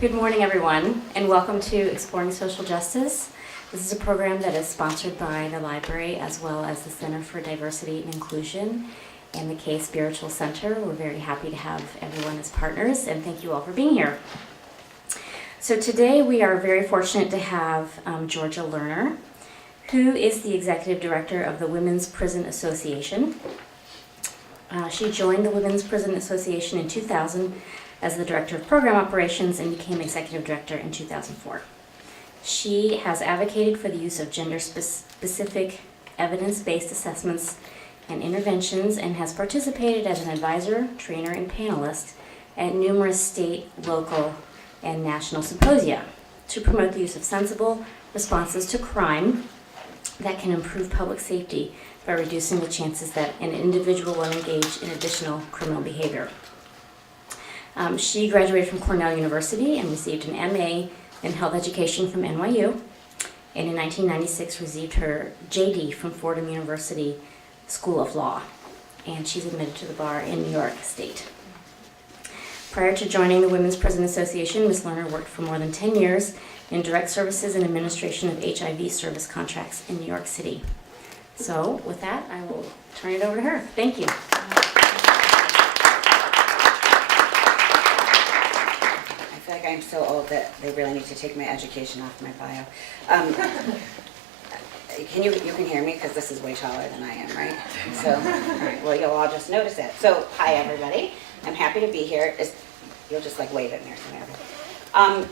Good morning, everyone, and welcome to Exploring Social Justice. This is a program that is sponsored by the library as well as the Center for Diversity and Inclusion and the K Spiritual Center. We're very happy to have everyone as partners, and thank you all for being here. So today we are very fortunate to have Georgia Lerner, who is the Executive Director of the Women's Prison Association. She joined the Women's Prison Association in 2000 as the Director of Program Operations and became Executive Director in 2004. She has advocated for the use of gender-specific evidence-based assessments and interventions and has participated as an advisor, trainer, and panelist at numerous state, local, and national symposia to promote the use of sensible responses to crime that can improve public safety by reducing the chances that an individual will engage in additional criminal behavior. She graduated from Cornell University and received an MA in Health Education from NYU, and in 1996 received her JD from Fordham University School of Law, and she's admitted to the bar in New York State. Prior to joining the Women's Prison Association, Ms. Lerner worked for more than 10 years in direct services and administration of HIV service contracts in New York City. So with that, I will turn it over to her. Thank you. I feel like I'm so old that they really need to take my education off my bio. You can hear me because this is way taller than I am, right? So, all right, well, you'll all just notice that. So, hi everybody. I'm happy to be here. You'll just like wave at me or something.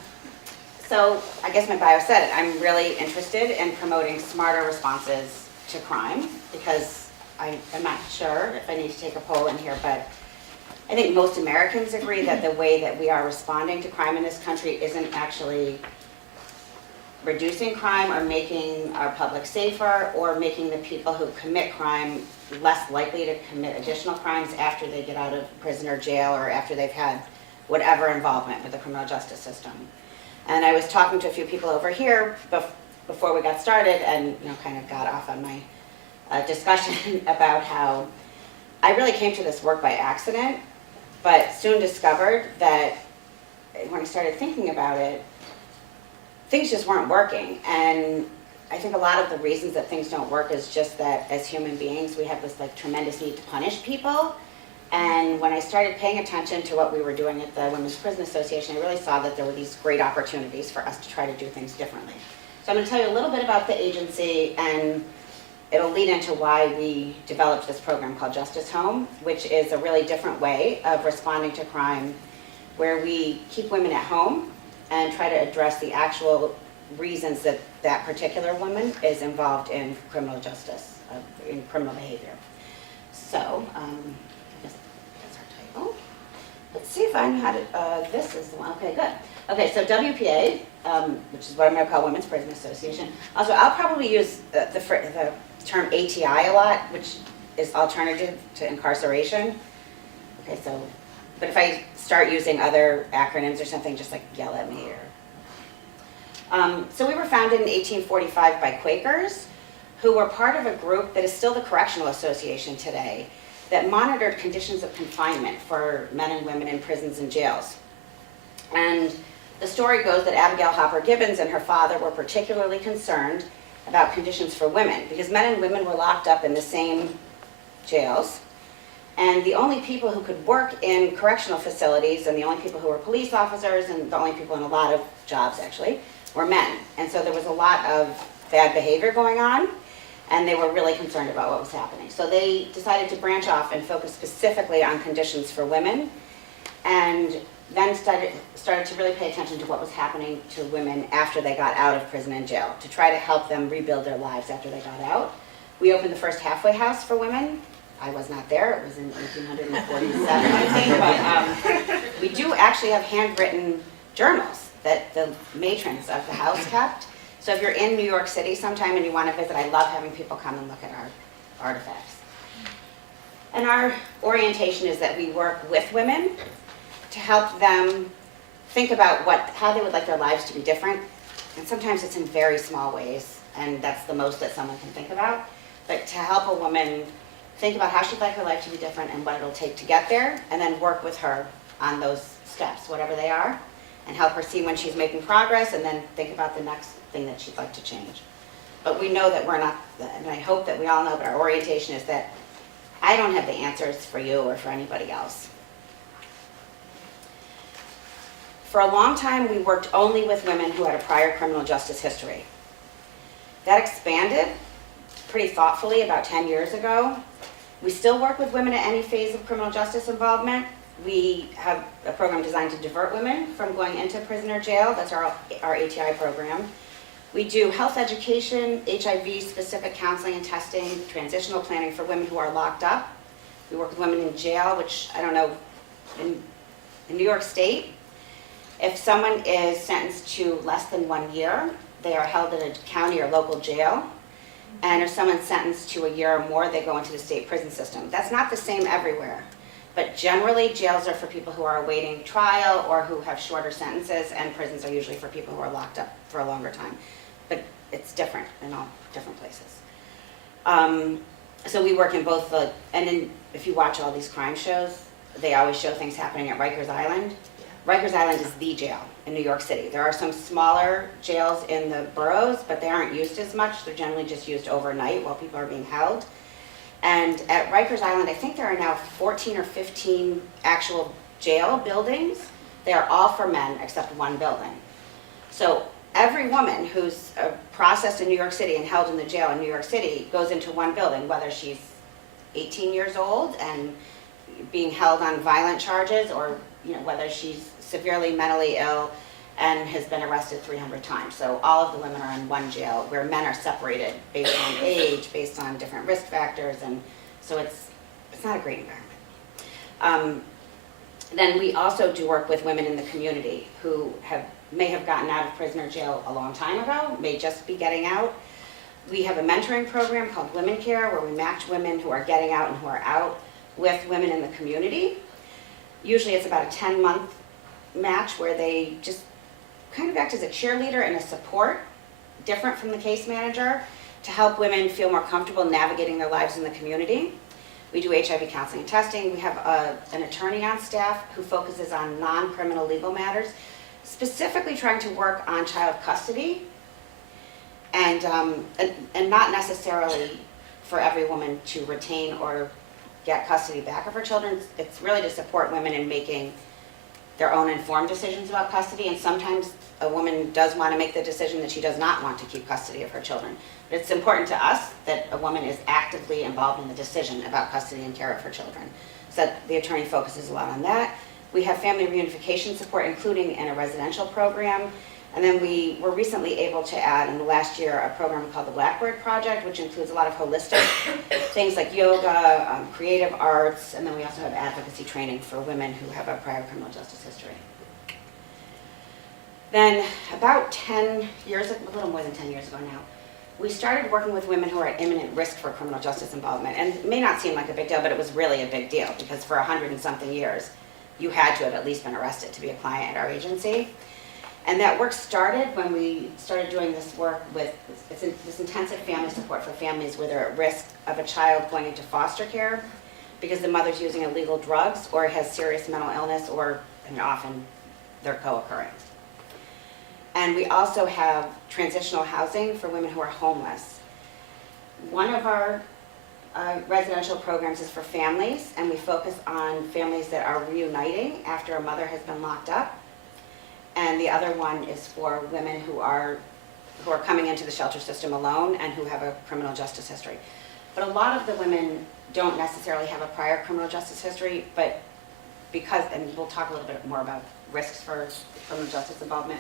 So, I guess my bio said it. I'm really interested in promoting smarter responses to crime because I'm not sure if I need to take a poll in here, but I think most Americans agree that the way that we are responding to crime in this country isn't actually reducing crime or making our public safer or making the people who commit crime less likely to commit additional crimes after they get out of prison or jail or after they've had whatever involvement with the criminal justice system. And I was talking to a few people over here before we got started and kind of got off on my discussion about how I really came to this work by accident, but soon discovered that when I started thinking about it, things just weren't working. And I think a lot of the reasons that things don't work is just that as human beings, we have this tremendous need to punish people. And when I started paying attention to what we were doing at the Women's Prison Association, I really saw that there were these great opportunities for us to try to do things differently. So I'm going to tell you a little bit about the agency, and it'll lead into why we developed this program called Justice Home, which is a really different way of responding to crime where we keep women at home and try to address the actual reasons that that particular woman is involved in criminal justice, in criminal behavior. So, that's our title. Let's see if I know how to, this is the one, okay, good. Okay, so WPA, which is what I'm going to call Women's Prison Association. Also, I'll probably use the term ATI a lot, which is alternative to incarceration. Okay, so, but if I start using other acronyms or something, just yell at me. So we were founded in 1845 by Quakers, who were part of a group that is still the Correctional Association today, that monitored conditions of confinement for men and women in prisons and jails. And the story goes that Abigail Hopper Gibbons and her father were particularly concerned about conditions for women, because men and women were locked up in the same jails, and the only people who could work in correctional facilities, and the only people who were police officers, and the only people in a lot of jobs actually, were men. And so there was a lot of bad behavior going on, and they were really concerned about what was happening. So they decided to branch off and focus specifically on conditions for women, and then started to really pay attention to what was happening to women after they got out of prison and jail, to try to help them rebuild their lives after they got out. We opened the first halfway house for women. I was not there, it was in 1847, I think, but we do actually have handwritten journals that the matrons of the house kept. So if you're in New York City sometime and you want to visit, I love having people come and look at our artifacts. And our orientation is that we work with women to help them think about how they would like their lives to be different. And sometimes it's in very small ways, and that's the most that someone can think about. But to help a woman think about how she'd like her life to be different and what it'll take to get there, and then work with her on those steps, whatever they are. and help her see when she's making progress and then think about the next thing that she'd like to change. But we know that we're not, and I hope that we all know, but our orientation is that I don't have the answers for you or for anybody else. For a long time, we worked only with women who had a prior criminal justice history. That expanded pretty thoughtfully about 10 years ago. We still work with women at any phase of criminal justice involvement. We have a program designed to divert women from going into prison or jail. That's our ATI program. We do health education, HIV-specific counseling and testing, transitional planning for women who are locked up. We work with women in jail, which I don't know, in New York State, if someone is sentenced to less than 1 year, they are held in a county or local jail. And if someone's sentenced to a year or more, they go into the state prison system. That's not the same everywhere. But generally, jails are for people who are awaiting trial or who have shorter sentences, and prisons are usually for people who are locked up for a longer time. But it's different in all different places. So we work in both the, and then if you watch all these crime shows, they always show things happening at Rikers Island. Rikers Island is the jail in New York City. There are some smaller jails in the boroughs, but they aren't used as much. They're generally just used overnight while people are being held. And at Rikers Island, I think there are now 14 or 15 actual jail buildings. They are all for men except one building. So every woman who's processed in New York City and held in the jail in New York City goes into one building, whether she's 18 years old and being held on violent charges, or whether she's severely mentally ill and has been arrested 300 times. So all of the women are in one jail where men are separated based on age, based on different risk factors, and so it's not a great environment. Then we also do work with women in the community who may have gotten out of prison or jail a long time ago, may just be getting out. We have a mentoring program called Women Care where we match women who are getting out and who are out with women in the community. Usually it's about a 10-month match where they just kind of act as a cheerleader and a support, different from the case manager, to help women feel more comfortable navigating their lives in the community. We do HIV counseling and testing. We have an attorney on staff who focuses on non-criminal legal matters, specifically trying to work on child custody, and not necessarily for every woman to retain or get custody back of her children. It's really to support women in making their own informed decisions about custody, and sometimes a woman does want to make the decision that she does not want to keep custody of her children. But it's important to us that a woman is actively involved in the decision about custody and care of her children. So the attorney focuses a lot on that. We have family reunification support, including in a residential program. And then we were recently able to add in the last year a program called the Blackbird Project, which includes a lot of holistic things like yoga, creative arts, and then we also have advocacy training for women who have a prior criminal justice history. Then about 10 years, a little more than 10 years ago now, we started working with women who are at imminent risk for criminal justice involvement. And it may not seem like a big deal, but it was really a big deal because for 100 and something years, you had to have at least been arrested to be a client at our agency. And that work started when we started doing this work with this intensive family support for families where they're at risk of a child going into foster care because the mother's using illegal drugs or has serious mental illness, or often they're co-occurring. And we also have transitional housing for women who are homeless. One of our residential programs is for families, and we focus on families that are reuniting after a mother has been locked up. And the other one is for women who are coming into the shelter system alone and who have a criminal justice history. But a lot of the women don't necessarily have a prior criminal justice history, but because, and we'll talk a little bit more about risks for criminal justice involvement,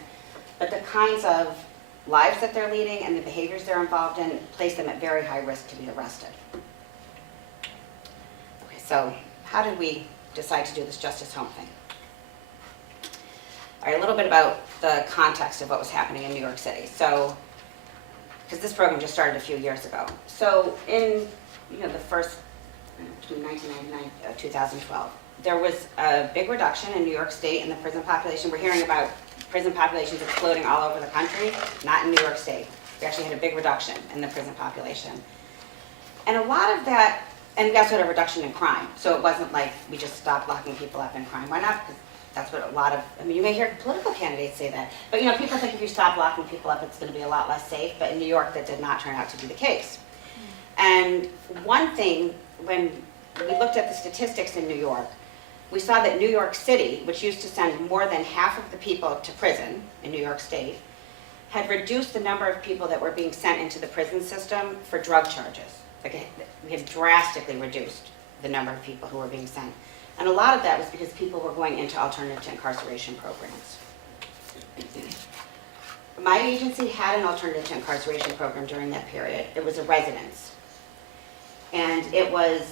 but the kinds of lives that they're leading and the behaviors they're involved in place them at very high risk to be arrested. Okay, so how did we decide to do this Justice Home thing? All right, a little bit about the context of what was happening in New York City. So, because this program just started a few years ago. So in the first, between 1999 and 2012, there was a big reduction in New York State in the prison population. We're hearing about prison populations exploding all over the country, not in New York State. We actually had a big reduction in the prison population. And a lot of that, and we also had a reduction in crime. So it wasn't like we just stopped locking people up in crime. Why not? Because That's what a lot of, I mean, you may hear political candidates say that. But, people think if you stop locking people up, it's going to be a lot less safe. But in New York, that did not turn out to be the case. And one thing, when we looked at the statistics in New York, we saw that New York City, which used to send more than half of the people to prison in New York State, had reduced the number of people that were being sent into the prison system for drug charges. We had drastically reduced the number of people who were being sent. And a lot of that was because people were going into alternative to incarceration programs. My agency had an alternative to incarceration program during that period. It was a residence. And it was,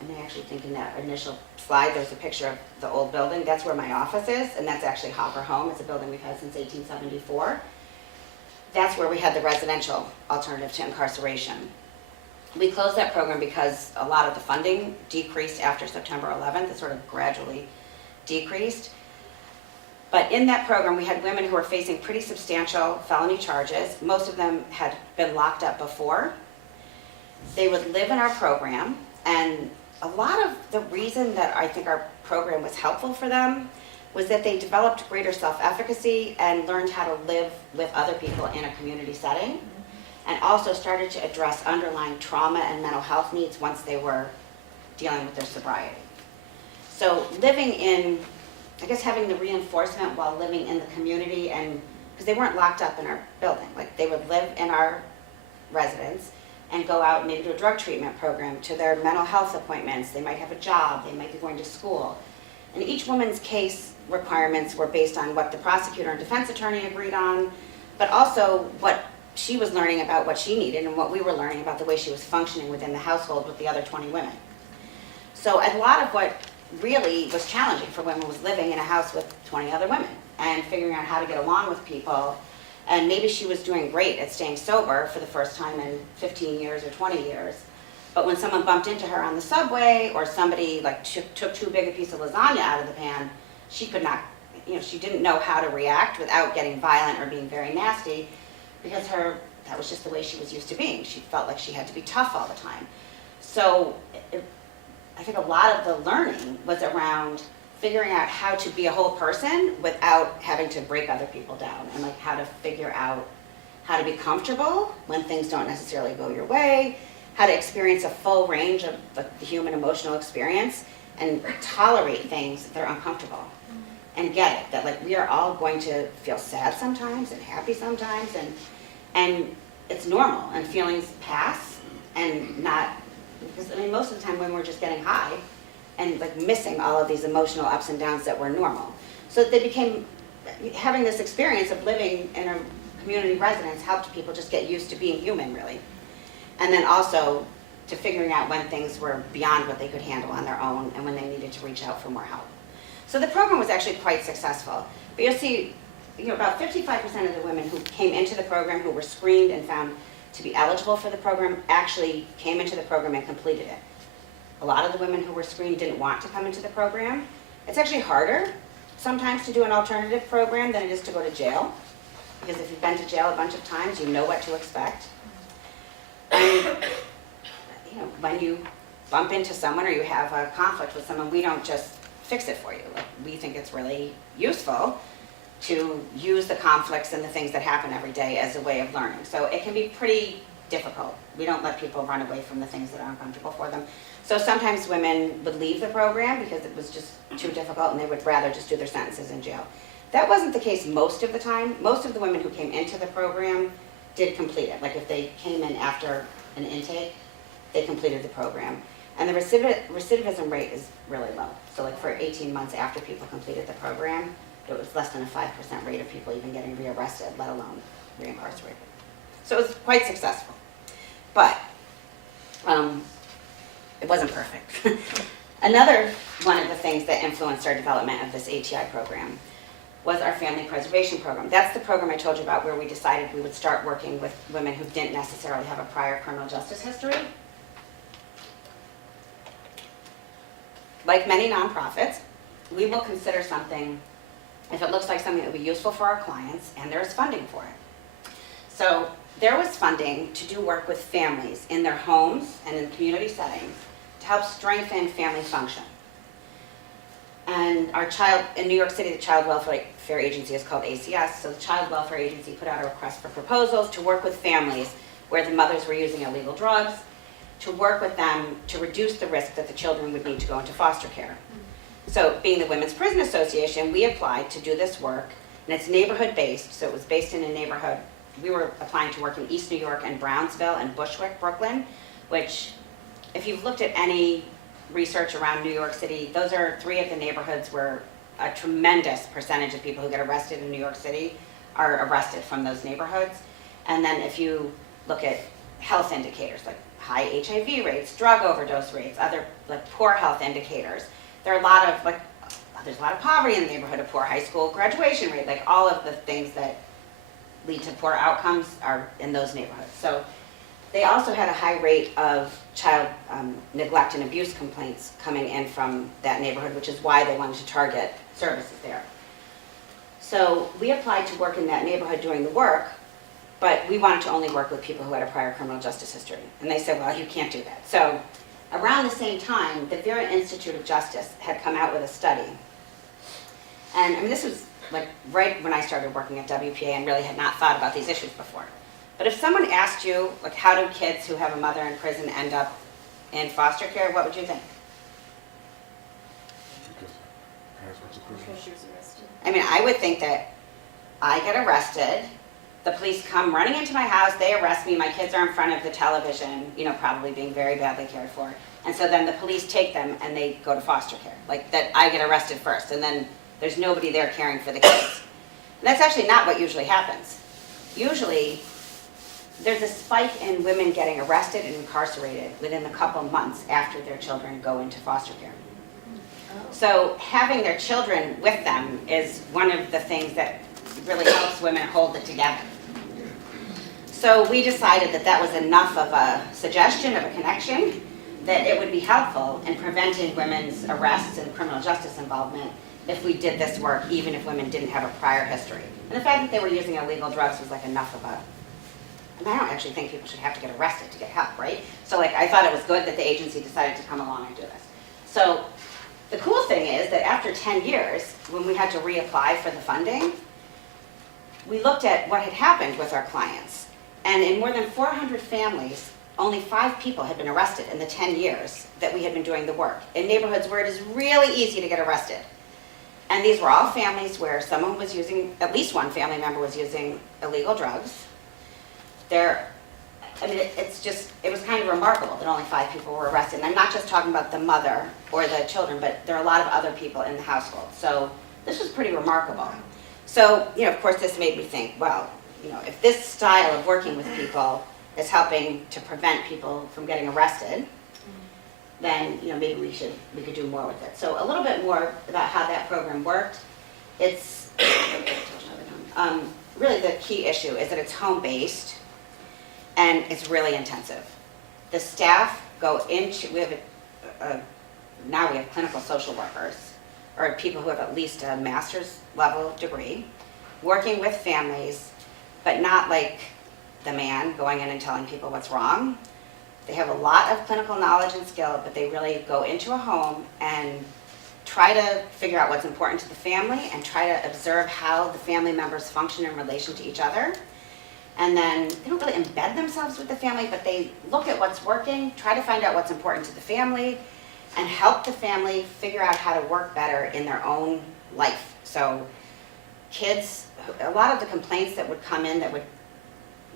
and I actually think in that initial slide, there's a picture of the old building. That's where my office is, and that's actually Hopper Home. It's a building we've had since 1874. That's where we had the residential alternative to incarceration. We closed that program because a lot of the funding decreased after September 11th. It sort of gradually decreased. But in that program, we had women who were facing pretty substantial felony charges. Most of them had been locked up before. They would live in our program, and a lot of the reason that I think our program was helpful for them was that they developed greater self-efficacy and learned how to live with other people in a community setting, and also started to address underlying trauma and mental health needs once they were dealing with their sobriety. So living in, I guess having the reinforcement while living in the community, and because they weren't locked up in our building, like they would live in our residence and go out and maybe do a drug treatment program, to their mental health appointments. They might have a job, they might be going to school. And each woman's case requirements were based on what the prosecutor and defense attorney agreed on, but also what she was learning about what she needed and what we were learning about the way she was functioning within the household with the other 20 women. So a lot of what really was challenging for women was living in a house with 20 other women and figuring out how to get along with people. And maybe she was doing great at staying sober for the first time in 15 years or 20 years. But when someone bumped into her on the subway, or somebody took too big a piece of lasagna out of the pan, she could not, she didn't know how to react without getting violent or being very nasty, because that was just the way she was used to being. She felt like she had to be tough all the time. So I think a lot of the learning was around figuring out how to be a whole person without having to break other people down, and how to figure out how to be comfortable when things don't necessarily go your way, how to experience a full range of the human emotional experience and tolerate things that are uncomfortable. And get it, that we are all going to feel sad sometimes and happy sometimes, and it's normal, and feelings pass, and not, because most of the time when we're just getting high and missing all of these emotional ups and downs that were normal. So they became, having this experience of living in a community residence helped people just get used to being human, really. And then also to figuring out when things were beyond what they could handle on their own and when they needed to reach out for more help. So the program was actually quite successful. But you'll see, about 55% of the women who came into the program, who were screened and found to be eligible for the program, actually came into the program and completed it. A lot of the women who were screened didn't want to come into the program. It's actually harder sometimes to do an alternative program than it is to go to jail, because if you've been to jail a bunch of times, you know what to expect. And when you bump into someone or you have a conflict with someone, we don't just fix it for you. We think it's really useful to use the conflicts and the things that happen every day as a way of learning. So it can be pretty difficult. We don't let people run away from the things that are uncomfortable for them. So sometimes women would leave the program because it was just too difficult and they would rather just do their sentences in jail. That wasn't the case most of the time. Most of the women who came into the program did complete it. If they came in after an intake, they completed the program. And the recidivism rate is really low. So for 18 months after people completed the program, it was less than a 5% rate of people even getting rearrested, let alone reincarcerated. So it was quite successful. But it wasn't perfect. Another one of the things that influenced our development of this ATI program was our family preservation program. That's the program I told you about where we decided we would start working with women who didn't necessarily have a prior criminal justice history. Like many nonprofits, we will consider something if it looks like something that would be useful for our clients and there is funding for it. So there was funding to do work with families in their homes and in community settings to help strengthen family function. And in New York City, the Child Welfare Agency is called ACS. So the Child Welfare Agency put out a request for proposals to work with families where the mothers were using illegal drugs, to work with them to reduce the risk that the children would need to go into foster care. So being the Women's Prison Association, we applied to do this work, and it's neighborhood-based, so it was based in a neighborhood. We were applying to work in East New York and Brownsville and Bushwick, Brooklyn, which, if you've looked at any research around New York City, those are 3 of the neighborhoods where a tremendous percentage of people who get arrested in New York City are arrested from those neighborhoods. And then if you look at health indicators like high HIV rates, drug overdose rates, other like poor health indicators, there's a lot of poverty in the neighborhood, a poor high school graduation rate, like all of the things that lead to poor outcomes are in those neighborhoods. So they also had a high rate of child neglect and abuse complaints coming in from that neighborhood, which is why they wanted to target services there. So we applied to work in that neighborhood doing the work, but we wanted to only work with people who had a prior criminal justice history. And they said, well, you can't do that. So around the same time, the Vera Institute of Justice had come out with a study. And I mean, this was like right when I started working at WPA and really had not thought about these issues before. But if someone asked you, like, how do kids who have a mother in prison end up in foster care, what would you think? Because she was arrested. I mean, I would think that I get arrested, the police come running into my house, they arrest me, my kids are in front of the television, you know, probably being very badly cared for. And so then the police take them and they go to foster care. Like that I get arrested first and then there's nobody there caring for the kids. And that's actually not what usually happens. Usually, there's a spike in women getting arrested and incarcerated within a couple months after their children go into foster care. So having their children with them is one of the things that really helps women hold it together. So we decided that that was enough of a suggestion, of a connection, that it would be helpful in preventing women's arrests and criminal justice involvement if we did this work, even if women didn't have a prior history. And the fact that they were using illegal drugs was like enough of a, and I don't actually think people should have to get arrested to get help, right? So like I thought it was good that the agency decided to come along and do this. So the cool thing is that after 10 years, when we had to reapply for the funding, we looked at what had happened with our clients. And in more than 400 families, only 5 people had been arrested in the 10 years that we had been doing the work, in neighborhoods where it is really easy to get arrested. And these were all families where someone was using, at least one family member was using illegal drugs. It was kind of remarkable that only 5 people were arrested. And I'm not just talking about the mother or the children, but there are a lot of other people in the household. So this was pretty remarkable. So, you know, of course, this made me think, well, you know, if this style of working with people is helping to prevent people from getting arrested, then, you know, maybe we could do more with it. So a little bit more about how that program worked. It's, really the key issue is that it's home-based and it's really intensive. The staff go into, now we have clinical social workers, or people who have at least a master's level degree, working with families, but not like the man going in and telling people what's wrong. They have a lot of clinical knowledge and skill, but they really go into a home and try to figure out what's important to the family and try to observe how the family members function in relation to each other. And then they don't really embed themselves with the family, but they look at what's working, try to find out what's important to the family, and help the family figure out how to work better in their own life. So kids, a lot of the complaints that would come in that would,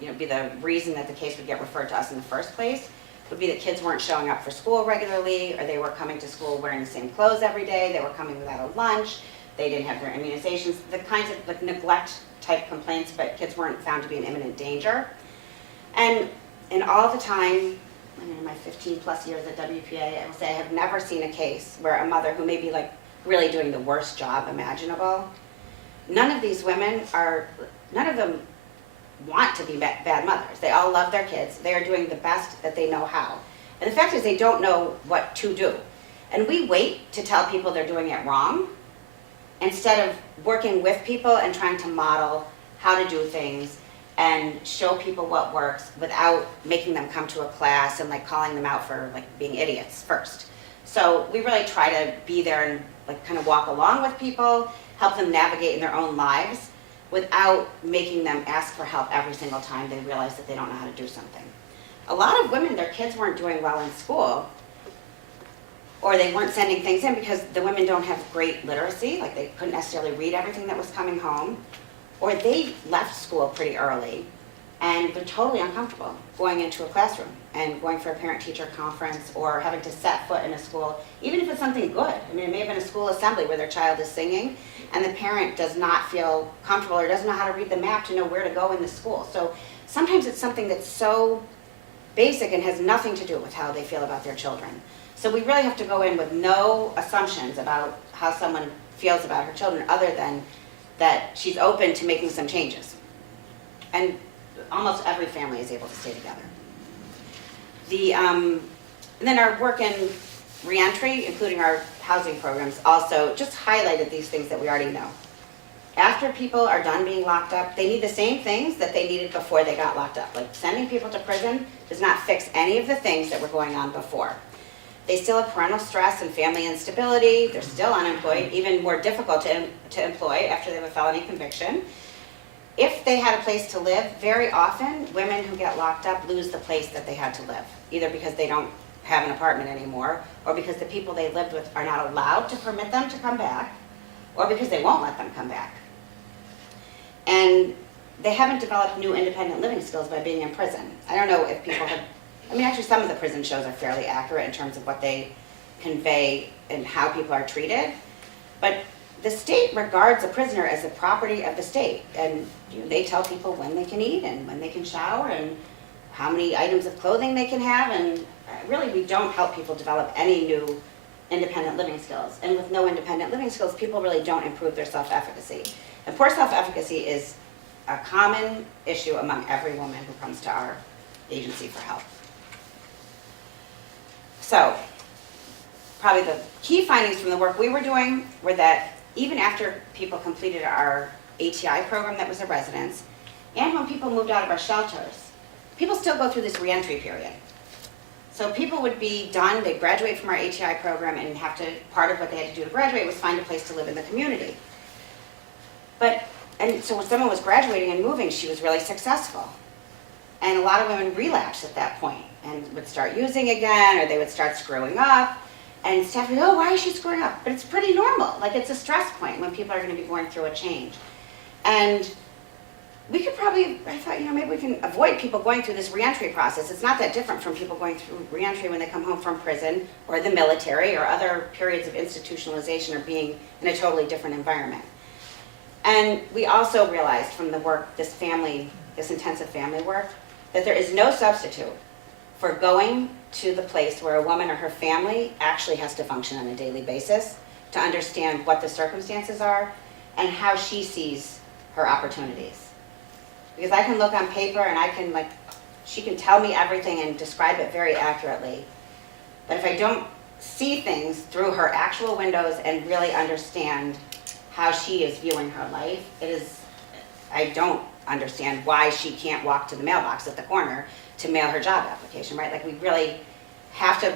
you know, be the reason that the case would get referred to us in the first place would be that kids weren't showing up for school regularly, or they were coming to school wearing the same clothes every day, they were coming without a lunch, they didn't have their immunizations, the kinds of like neglect type complaints, but kids weren't found to be in imminent danger. And in all the time, I mean, in my 15 plus years at WPA, I will say I have never seen a case where a mother who may be like really doing the worst job imaginable, none of these women none of them want to be bad mothers. They all love their kids. They are doing the best that they know how. And the fact is they don't know what to do. And we wait to tell people they're doing it wrong instead of working with people and trying to model how to do things and show people what works without making them come to a class and like calling them out for like being idiots first. So we really try to be there and like kind of walk along with people, help them navigate in their own lives without making them ask for help every single time they realize that they don't know how to do something. A lot of women, their kids weren't doing well in school, or they weren't sending things in because the women don't have great literacy, like they couldn't necessarily read everything that was coming home, or they left school pretty early and they're totally uncomfortable going into a classroom and going for a parent-teacher conference or having to set foot in a school, even if it's something good. I mean, it may have been a school assembly where their child is singing and the parent does not feel comfortable or doesn't know how to read the map to know where to go in the school. So sometimes it's something that's so basic and has nothing to do with how they feel about their children. So we really have to go in with no assumptions about how someone feels about her children other than that she's open to making some changes. And almost every family is able to stay together. And then our work in reentry, including our housing programs, also just highlighted these things that we already know. After people are done being locked up, they need the same things that they needed before they got locked up. Like sending people to prison does not fix any of the things that were going on before. They still have parental stress and family instability. They're still unemployed, even more difficult to employ after they have a felony conviction. If they had a place to live, very often women who get locked up lose the place that they had to live, either because they don't have an apartment anymore, or because the people they lived with are not allowed to permit them to come back, or because they won't let them come back. And they haven't developed new independent living skills by being in prison. I don't know if people have, I mean, actually some of the prison shows are fairly accurate in terms of what they convey and how people are treated, but the state regards a prisoner as the property of the state, and they tell people when they can eat and when they can shower and how many items of clothing they can have, and really we don't help people develop any new independent living skills. And with no independent living skills, people really don't improve their self-efficacy. And poor self-efficacy is a common issue among every woman who comes to our agency for help. So, probably the key findings from the work we were doing were that even after people completed our ATI program that was a residence, and when people moved out of our shelters, people still go through this reentry period. So people would be done, they'd graduate from our ATI program and have to, part of what they had to do to graduate was find a place to live in the community. And so when someone was graduating and moving, she was really successful. And a lot of women relapsed at that point and would start using again, or they would start screwing up. And staff would, oh, why is she screwing up? But it's pretty normal. Like, it's a stress point when people are going to be going through a change. And we could probably, I thought, maybe we can avoid people going through this reentry process. It's not that different from people going through reentry when they come home from prison or the military or other periods of institutionalization or being in a totally different environment. And we also realized from the work, this intensive family work, that there is no substitute for going to the place where a woman or her family actually has to function on a daily basis to understand what the circumstances are and how she sees her opportunities. Because I can look on paper and she can tell me everything and describe it very accurately. But if I don't see things through her actual windows and really understand how she is viewing her life, I don't understand why she can't walk to the mailbox at the corner to mail her job application, right? Like, we really have to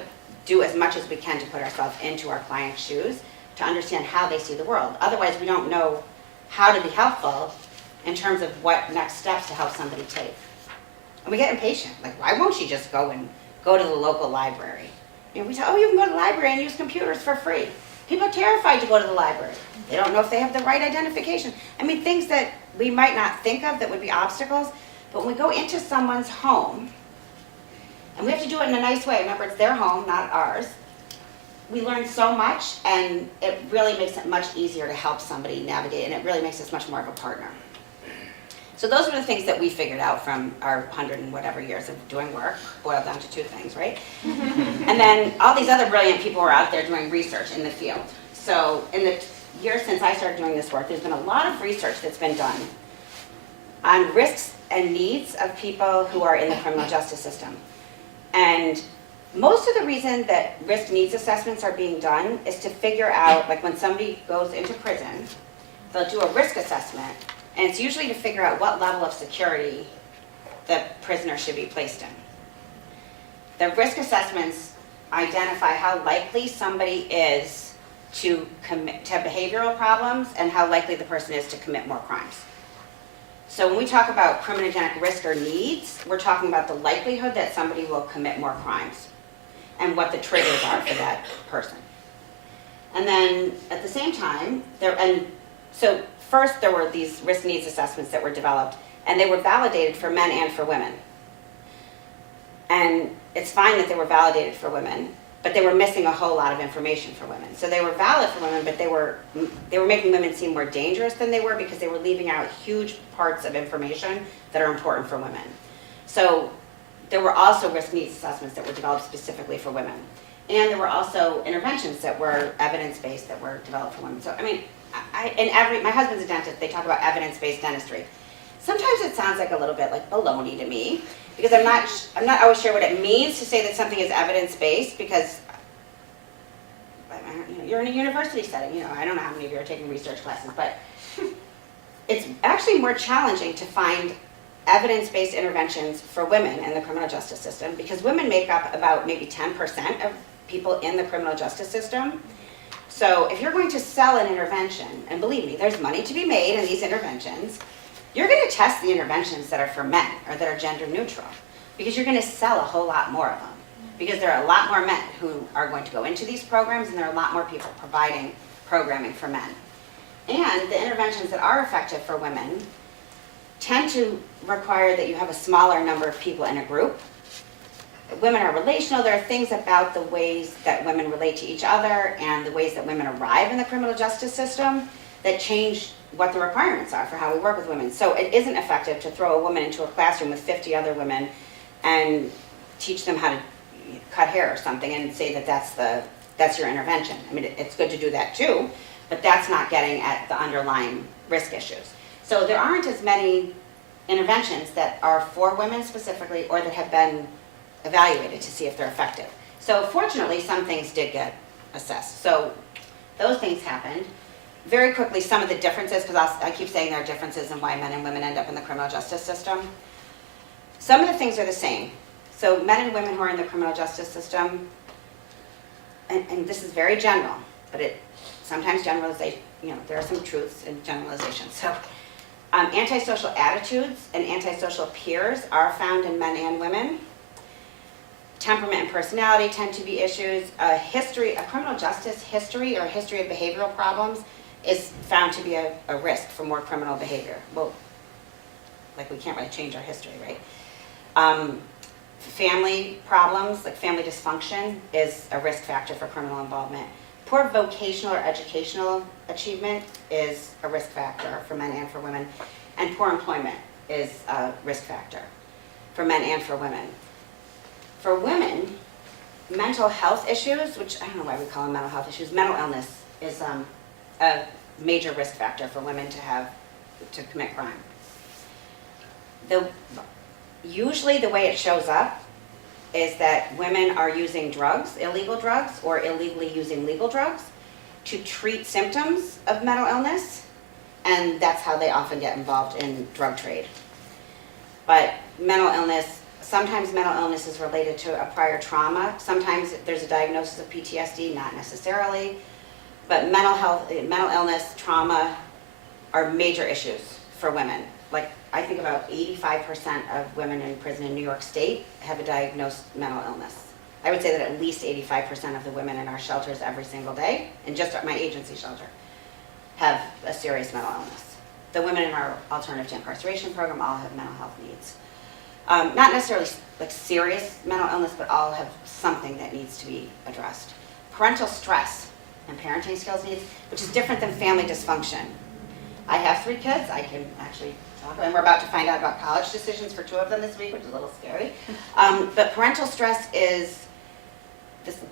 do as much as we can to put ourselves into our client's shoes to understand how they see the world. Otherwise, we don't know how to be helpful in terms of what next steps to help somebody take. And we get impatient. Like, why won't she just go to the local library? We say, oh, you can go to the library and use computers for free. People are terrified to go to the library. They don't know if they have the right identification. Things that we might not think of that would be obstacles, but when we go into someone's home, and we have to do it in a nice way, remember it's their home, not ours, we learn so much, and it really makes it much easier to help somebody navigate, and it really makes us much more of a partner. So those are the things that we figured out from our 100 and whatever years of doing work, boiled down to 2 things, right? And then all these other brilliant people were out there doing research in the field. So in the years since I started doing this work, there's been a lot of research that's been done on risks and needs of people who are in the criminal justice system. And most of the reason that risk needs assessments are being done is to figure out, like when somebody goes into prison, they'll do a risk assessment, and it's usually to figure out what level of security the prisoner should be placed in. The risk assessments identify how likely somebody is to behavioral problems and how likely the person is to commit more crimes. So when we talk about criminogenic risk or needs, we're talking about the likelihood that somebody will commit more crimes and what the triggers are for that person. And then at the same time, so first there were these risk needs assessments that were developed, and they were validated for men and for women. And it's fine that they were validated for women, but they were missing a whole lot of information for women. So they were valid for women, but they were making women seem more dangerous than they were because they were leaving out huge parts of information that are important for women. So there were also risk needs assessments that were developed specifically for women. And there were also interventions that were evidence-based that were developed for women. So, I mean, my husband's a dentist, they talk about evidence-based dentistry. Sometimes it sounds like a little bit like baloney to me, because I'm not always sure what it means to say that something is evidence-based, because you're in a university setting, I don't know how many of you are taking research classes, but it's actually more challenging to find evidence-based interventions for women in the criminal justice system, because women make up about maybe 10% of people in the criminal justice system. So if you're going to sell an intervention, and believe me, there's money to be made in these interventions, you're going to test the interventions that are for men or that are gender neutral, because you're going to sell a whole lot more of them, because there are a lot more men who are going to go into these programs, and there are a lot more people providing programming for men. And the interventions that are effective for women tend to require that you have a smaller number of people in a group. Women are relational. There are things about the ways that women relate to each other and the ways that women arrive in the criminal justice system that change what the requirements are for how we work with women. So it isn't effective to throw a woman into a classroom with 50 other women and teach them how to cut hair or something and say that that's your intervention. I mean, it's good to do that too, but that's not getting at the underlying risk issues. So there aren't as many interventions that are for women specifically or that have been evaluated to see if they're effective. So fortunately, some things did get assessed. So those things happened. Very quickly, some of the differences, because I keep saying there are differences in why men and women end up in the criminal justice system. Some of the things are the same. So men and women who are in the criminal justice system, and this is very general, but sometimes generalization, there are some truths in generalization. So antisocial attitudes and antisocial peers are found in men and women. Temperament and personality tend to be issues. A criminal justice history or a history of behavioral problems is found to be a risk for more criminal behavior. Well, like we can't really change our history, right? Family problems, like family dysfunction, is a risk factor for criminal involvement. Poor vocational or educational achievement is a risk factor for men and for women. And poor employment is a risk factor for men and for women. For women, mental health issues, which I don't know why we call them mental health issues, mental illness is a major risk factor for women to commit crime. Usually the way it shows up is that women are using drugs, illegal drugs, or illegally using legal drugs to treat symptoms of mental illness, and that's how they often get involved in drug trade. But sometimes mental illness is related to a prior trauma. Sometimes there's a diagnosis of PTSD, not necessarily. But mental illness, trauma are major issues for women. Like, I think about 85% of women in prison in New York State have a diagnosed mental illness. I would say that at least 85% of the women in our shelters every single day, and just my agency shelter, have a serious mental illness. The women in our alternative to incarceration program all have mental health needs. Not necessarily like serious mental illness, but all have something that needs to be addressed. Parental stress and parenting skills needs, which is different than family dysfunction. I have 3 kids. I can actually talk, and we're about to find out about college decisions for 2 of them this week, which is a little scary. But parental stress is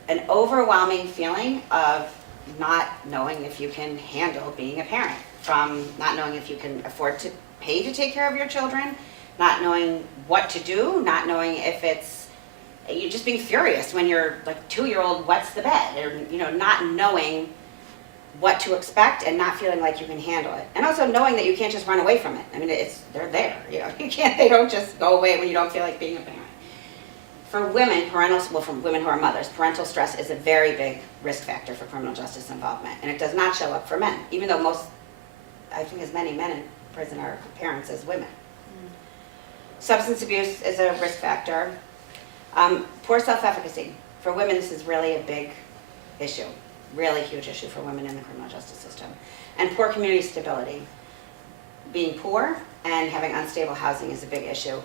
an overwhelming feeling of not knowing if you can handle being a parent, from not knowing if you can afford to pay to take care of your children, not knowing what to do, not knowing if you're just being furious when your 2-year-old wets the bed, or not knowing what to expect and not feeling like you can handle it, and also knowing that you can't just run away from it. I mean, they're there. They don't just go away when you don't feel like being a parent. for women, for women who are mothers, parental stress is a very big risk factor for criminal justice involvement, and it does not show up for men, even though I think as many men in prison are parents as women. Substance abuse is a risk factor. Poor self-efficacy. For women, this is really a big issue, really huge issue for women in the criminal justice system. And poor community stability. Being poor and having unstable housing is a big issue.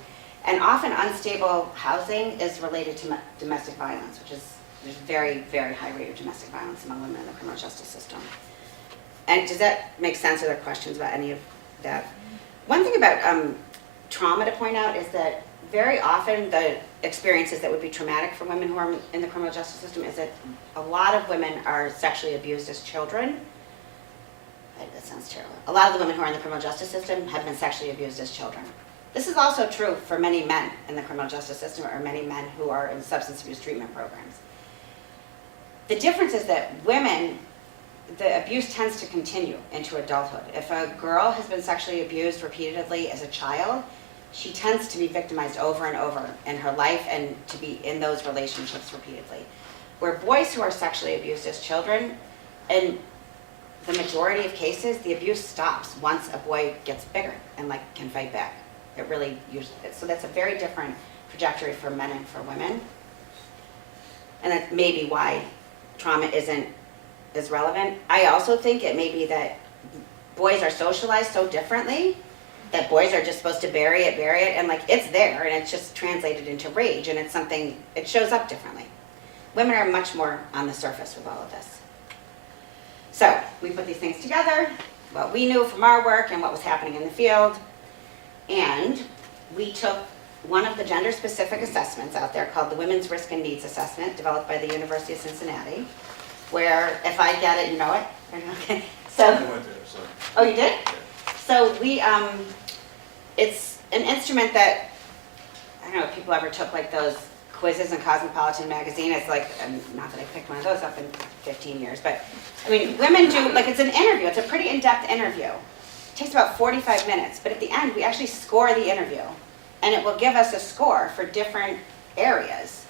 And often unstable housing is related to domestic violence, which is, there's very, very high rate of domestic violence among women in the criminal justice system. And does that make sense? Are there questions about any of that? One thing about trauma to point out is that very often the experiences that would be traumatic for women who are in the criminal justice system is that a lot of women are sexually abused as children. That sounds terrible. A lot of the women who are in the criminal justice system have been sexually abused as children. This is also true for many men in the criminal justice system or many men who are in substance abuse treatment programs. The difference is that women, the abuse tends to continue into adulthood. If a girl has been sexually abused repeatedly as a child, she tends to be victimized over and over in her life and to be in those relationships repeatedly. Where boys who are sexually abused as children, in the majority of cases, the abuse stops once a boy gets bigger and can fight back. It really usually, so that's a very different trajectory for men and for women. And that's maybe why trauma isn't as relevant. I also think it may be that boys are socialized so differently that boys are just supposed to bury it, and it's there, and it's just translated into rage, and it's something, it shows up differently. Women are much more on the surface with all of this. So, we put these things together, what we knew from our work and what was happening in the field, and we took one of the gender-specific assessments out there called the Women's Risk and Needs Assessment, developed by the University of Cincinnati, where if I get it, you know it? Okay. So, I went there, so. oh, you did? Yeah. So we, it's an instrument that, I don't know if people ever took those quizzes in Cosmopolitan magazine. It's not that I picked one of those up in 15 years, but I mean, women do, it's an interview. It's a pretty in-depth interview. It takes about 45 minutes, but at the end, we actually score the interview, and it will give us a score for different areas,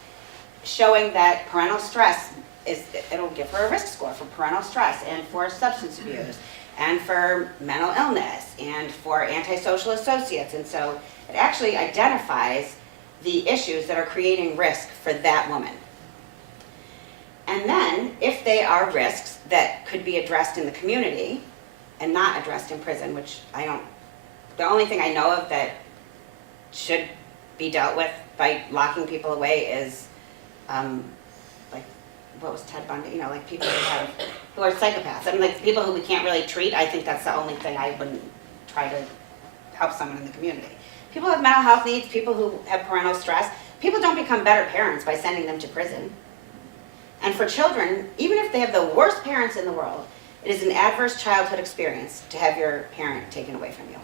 showing that parental stress it'll give her a risk score for parental stress and for substance abuse and for mental illness and for antisocial associates. And so it actually identifies the issues that are creating risk for that woman. And then if they are risks that could be addressed in the community and not addressed in prison, which the only thing I know of that should be dealt with by locking people away is what was Ted Bundy? People who are psychopaths. I mean, people who we can't really treat. I think that's the only thing I wouldn't try to help someone in the community. People have mental health needs, people who have parental stress. People don't become better parents by sending them to prison. And for children, even if they have the worst parents in the world, it is an adverse childhood experience to have your parent taken away from you.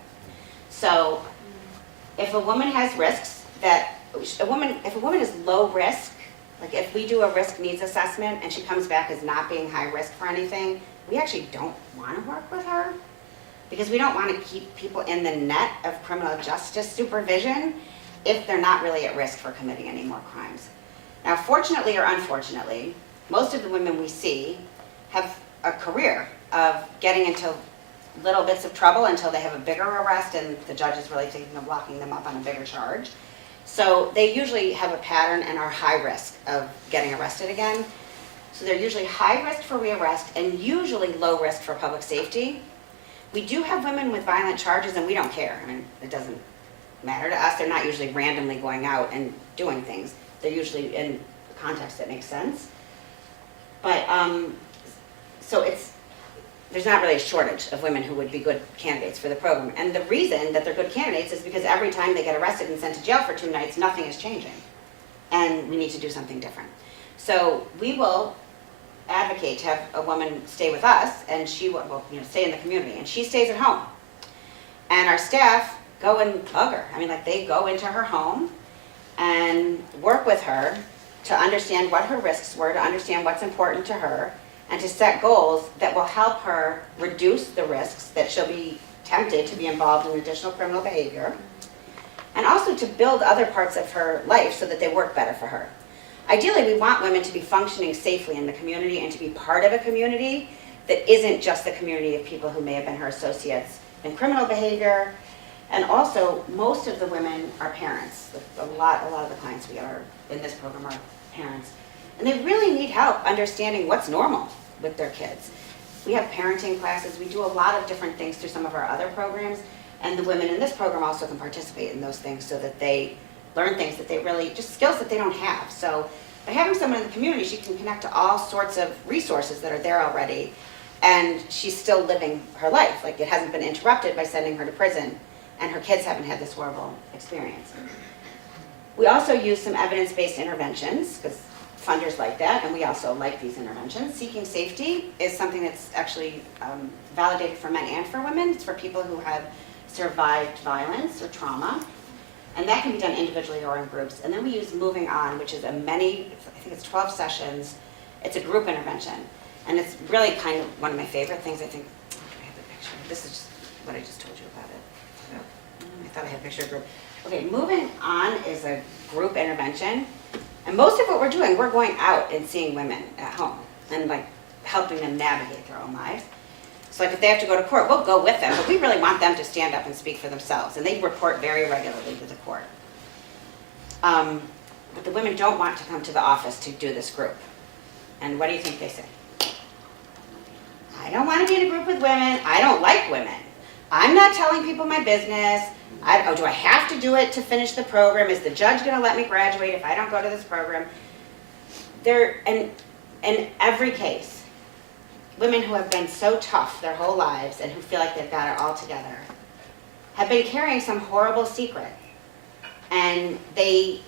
So if a woman has risks if a woman is low risk, if we do a risk needs assessment and she comes back as not being high risk for anything, we actually don't want to work with her because we don't want to keep people in the net of criminal justice supervision if they're not really at risk for committing any more crimes. Now, fortunately or unfortunately, most of the women we see have a career of getting into little bits of trouble until they have a bigger arrest and the judge is really thinking of locking them up on a bigger charge. So they usually have a pattern and are high risk of getting arrested again. So they're usually high risk for rearrest and usually low risk for public safety. We do have women with violent charges and we don't care. I mean, it doesn't matter to us. They're not usually randomly going out and doing things. They're usually in a context that makes sense. But, so there's not really a shortage of women who would be good candidates for the program. And the reason that they're good candidates is because every time they get arrested and sent to jail for 2 nights, nothing is changing. And we need to do something different. So we will advocate to have a woman stay with us, and she will stay in the community, and she stays at home. And our staff go and bug her. I mean, they go into her home and work with her to understand what her risks were, to understand what's important to her, and to set goals that will help her reduce the risks that she'll be tempted to be involved in additional criminal behavior. and also to build other parts of her life so that they work better for her. Ideally, we want women to be functioning safely in the community and to be part of a community that isn't just the community of people who may have been her associates in criminal behavior. And also, most of the women are parents. A lot of the clients we are in this program are parents. And they really need help understanding what's normal with their kids. We have parenting classes. We do a lot of different things through some of our other programs. And the women in this program also can participate in those things so that they learn things that they really, just skills that they don't have. So by having someone in the community, she can connect to all sorts of resources that are there already. And she's still living her life. Like, it hasn't been interrupted by sending her to prison. And her kids haven't had this horrible experience. We also use some evidence-based interventions, because funders like that, and we also like these interventions. Seeking safety is something that's actually validated for men and for women. It's for people who have survived violence or trauma. And that can be done individually or in groups. And then we use Moving On, which is I think it's 12 sessions. It's a group intervention. And it's really kind of one of my favorite things. I think, I have the picture. This is just what I just told you about it. I thought I had a picture of group. Okay, Moving On is a group intervention. And most of what we're doing, we're going out and seeing women at home and like helping them navigate their own lives. So like if they have to go to court, we'll go with them, but we really want them to stand up and speak for themselves. And they report very regularly to the court. But the women don't want to come to the office to do this group. And what do you think they say? I don't want to be in a group with women. I don't like women. I'm not telling people my business. Do I have to do it to finish the program? Is the judge going to let me graduate if I don't go to this program? In every case, women who have been so tough their whole lives and who feel like they've got it all together have been carrying some horrible secret. And they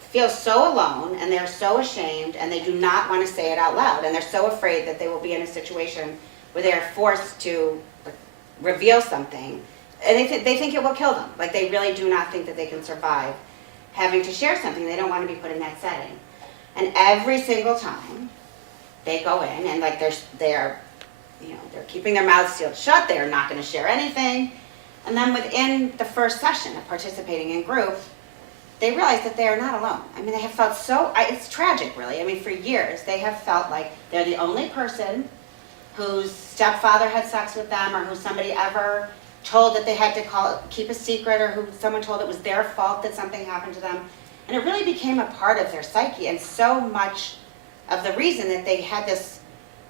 feel so alone and they're so ashamed and they do not want to say it out loud. And they're so afraid that they will be in a situation where they are forced to reveal something. And they think it will kill them. Like, they really do not think that they can survive having to share something. They don't want to be put in that setting. And every single time they go in and like they're keeping their mouths sealed shut. They are not going to share anything. And then within the first session of participating in group, they realize that they are not alone. I mean, they have felt it's tragic, really. I mean, for years, they have felt like they're the only person whose stepfather had sex with them or who somebody ever told that they had to keep a secret, or who someone told it was their fault that something happened to them. And it really became a part of their psyche, and so much of the reason that they had this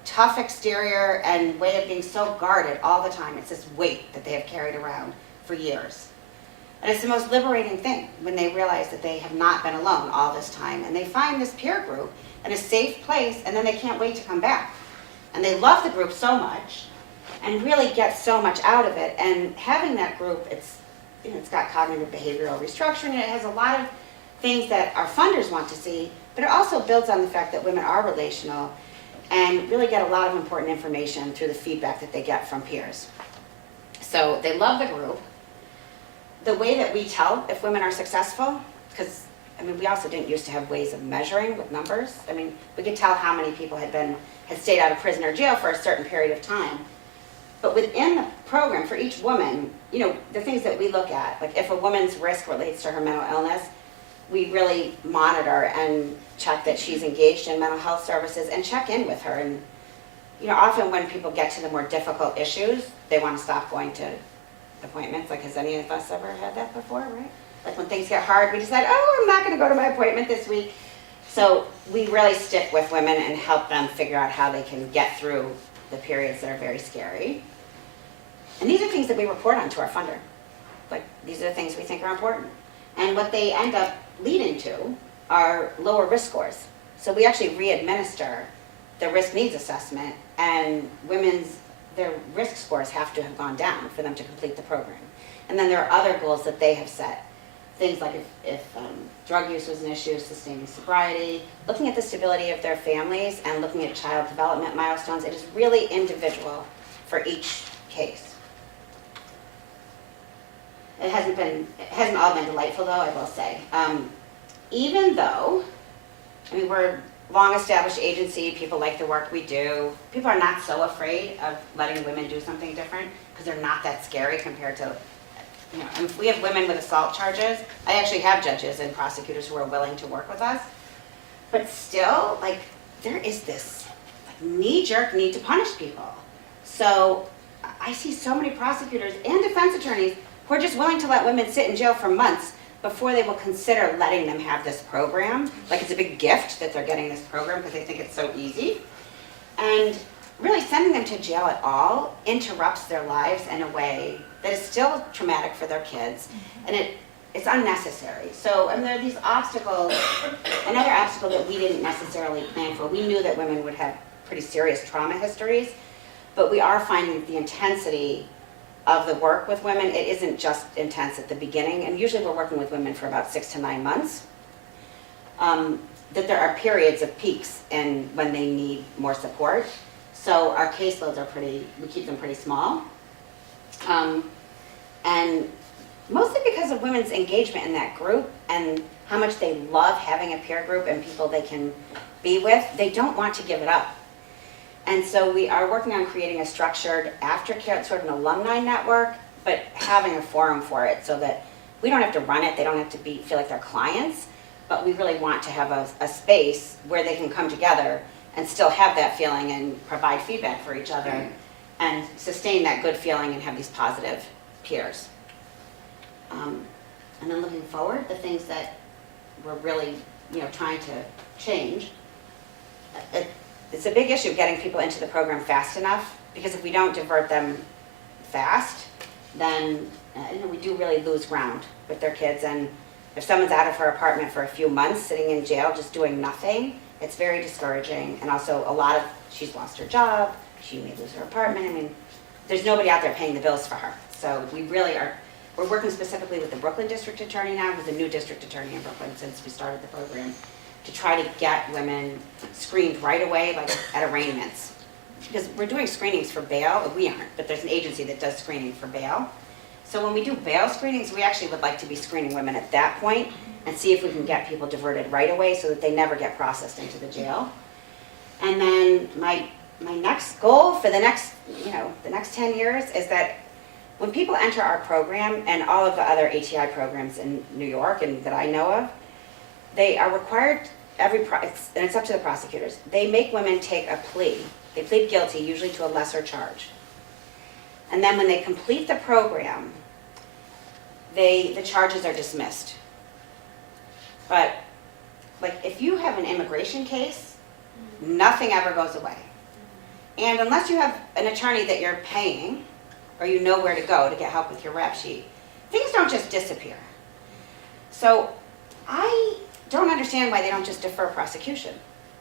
tough exterior and way of being so guarded all the time. It's this weight that they have carried around for years. And it's the most liberating thing when they realize that they have not been alone all this time, and they find this peer group in a safe place, and then they can't wait to come back. And they love the group so much and really get so much out of it. And having that group, it's got cognitive behavioral restructuring, and it has a lot of things that our funders want to see, but it also builds on the fact that women are relational and really get a lot of important information through the feedback that they get from peers. So they love the group. The way that we tell if women are successful, because we also didn't used to have ways of measuring with numbers. We could tell how many people had stayed out of prison or jail for a certain period of time. But within the program, for each woman, the things that we look at, like if a woman's risk relates to her mental illness, we really monitor and check that she's engaged in mental health services and check in with her. And, often when people get to the more difficult issues, they want to stop going to appointments. Like, has any of us ever had that before, right? Like when things get hard, we decide, I'm not going to go to my appointment this week. So we really stick with women and help them figure out how they can get through the periods that are very scary. And these are things that we report on to our funder. Like, these are the things we think are important. And what they end up leading to are lower risk scores. So we actually re-administer the risk needs assessment, and their risk scores have to have gone down for them to complete the program. And then there are other goals that they have set. Things like if drug use was an issue, sustaining sobriety, looking at the stability of their families, and looking at child development milestones. It is really individual for each case. It hasn't all been delightful, though, I will say. Even though, we're a long-established agency, people like the work we do. People are not so afraid of letting women do something different because they're not that scary compared to you know, and if we have women with assault charges, I actually have judges and prosecutors who are willing to work with us. But still, like, there is this like, knee-jerk need to punish people. So I see so many prosecutors and defense attorneys who are just willing to let women sit in jail for months before they will consider letting them have this program. Like it's a big gift that they're getting this program because they think it's so easy. And really sending them to jail at all interrupts their lives in a way that is still traumatic for their kids. And it's unnecessary. So, and there are these obstacles, another obstacle that we didn't necessarily plan for. We knew that women would have pretty serious trauma histories, but we are finding that the intensity of the work with women, it isn't just intense at the beginning, and usually we're working with women for about 6 to 9 months, that there are periods of peaks and when they need more support. So our caseloads are we keep them pretty small. And mostly because of women's engagement in that group and how much they love having a peer group and people they can be with, they don't want to give it up. And so we are working on creating a structured aftercare, sort of an alumni network, but having a forum for it so that we don't have to run it, they don't have to feel like they're clients, but we really want to have a space where they can come together and still have that feeling and provide feedback for each other and sustain that good feeling and have these positive peers. And then looking forward, the things that we're really, trying to change. It's a big issue getting people into the program fast enough, because if we don't divert them fast, then we do really lose ground with their kids. And if someone's out of her apartment for a few months, sitting in jail, just doing nothing, it's very discouraging. And also she's lost her job, she may lose her apartment. I mean, there's nobody out there paying the bills for her. So we're working specifically with the Brooklyn District Attorney now, who's a new district attorney in Brooklyn since we started the program, to try to get women screened right away, like at arraignments. Because we're doing screenings for bail, we aren't, but there's an agency that does screening for bail. So when we do bail screenings, we actually would like to be screening women at that point and see if we can get people diverted right away so that they never get processed into the jail. And then my next goal for the next 10 years is that when people enter our program and all of the other ATI programs in New York and that I know of, they are required, and it's up to the prosecutors, they make women take a plea. They plead guilty, usually to a lesser charge. And then when they complete the program, the charges are dismissed. But like if you have an immigration case, nothing ever goes away. And unless you have an attorney that you're paying, or you know where to go to get help with your rap sheet, things don't just disappear. So I don't understand why they don't just defer prosecution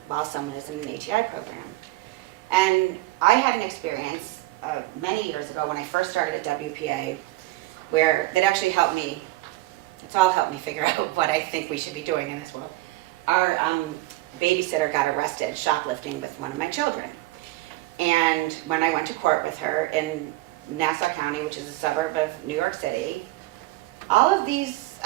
while someone is in an ATI program. And I had an experience many years ago when I first started at WPA where that actually helped me, it's all helped me figure out what I think we should be doing in this world. Our babysitter got arrested shoplifting with one of my children. And when I went to court with her in Nassau County, which is a suburb of New York City, all of these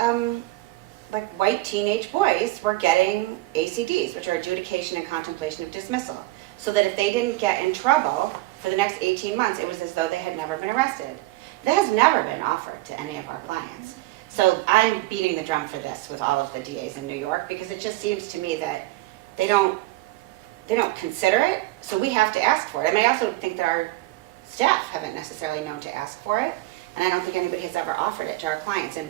white teenage boys were getting ACDs, which are adjudication and contemplation of dismissal, so that if they didn't get in trouble for the next 18 months, it was as though they had never been arrested. That has never been offered to any of our clients. So I'm beating the drum for this with all of the DAs in New York, because it just seems to me that they don't consider it, so we have to ask for it. I mean, I also think that our staff haven't necessarily known to ask for it, and I don't think anybody has ever offered it to our clients. And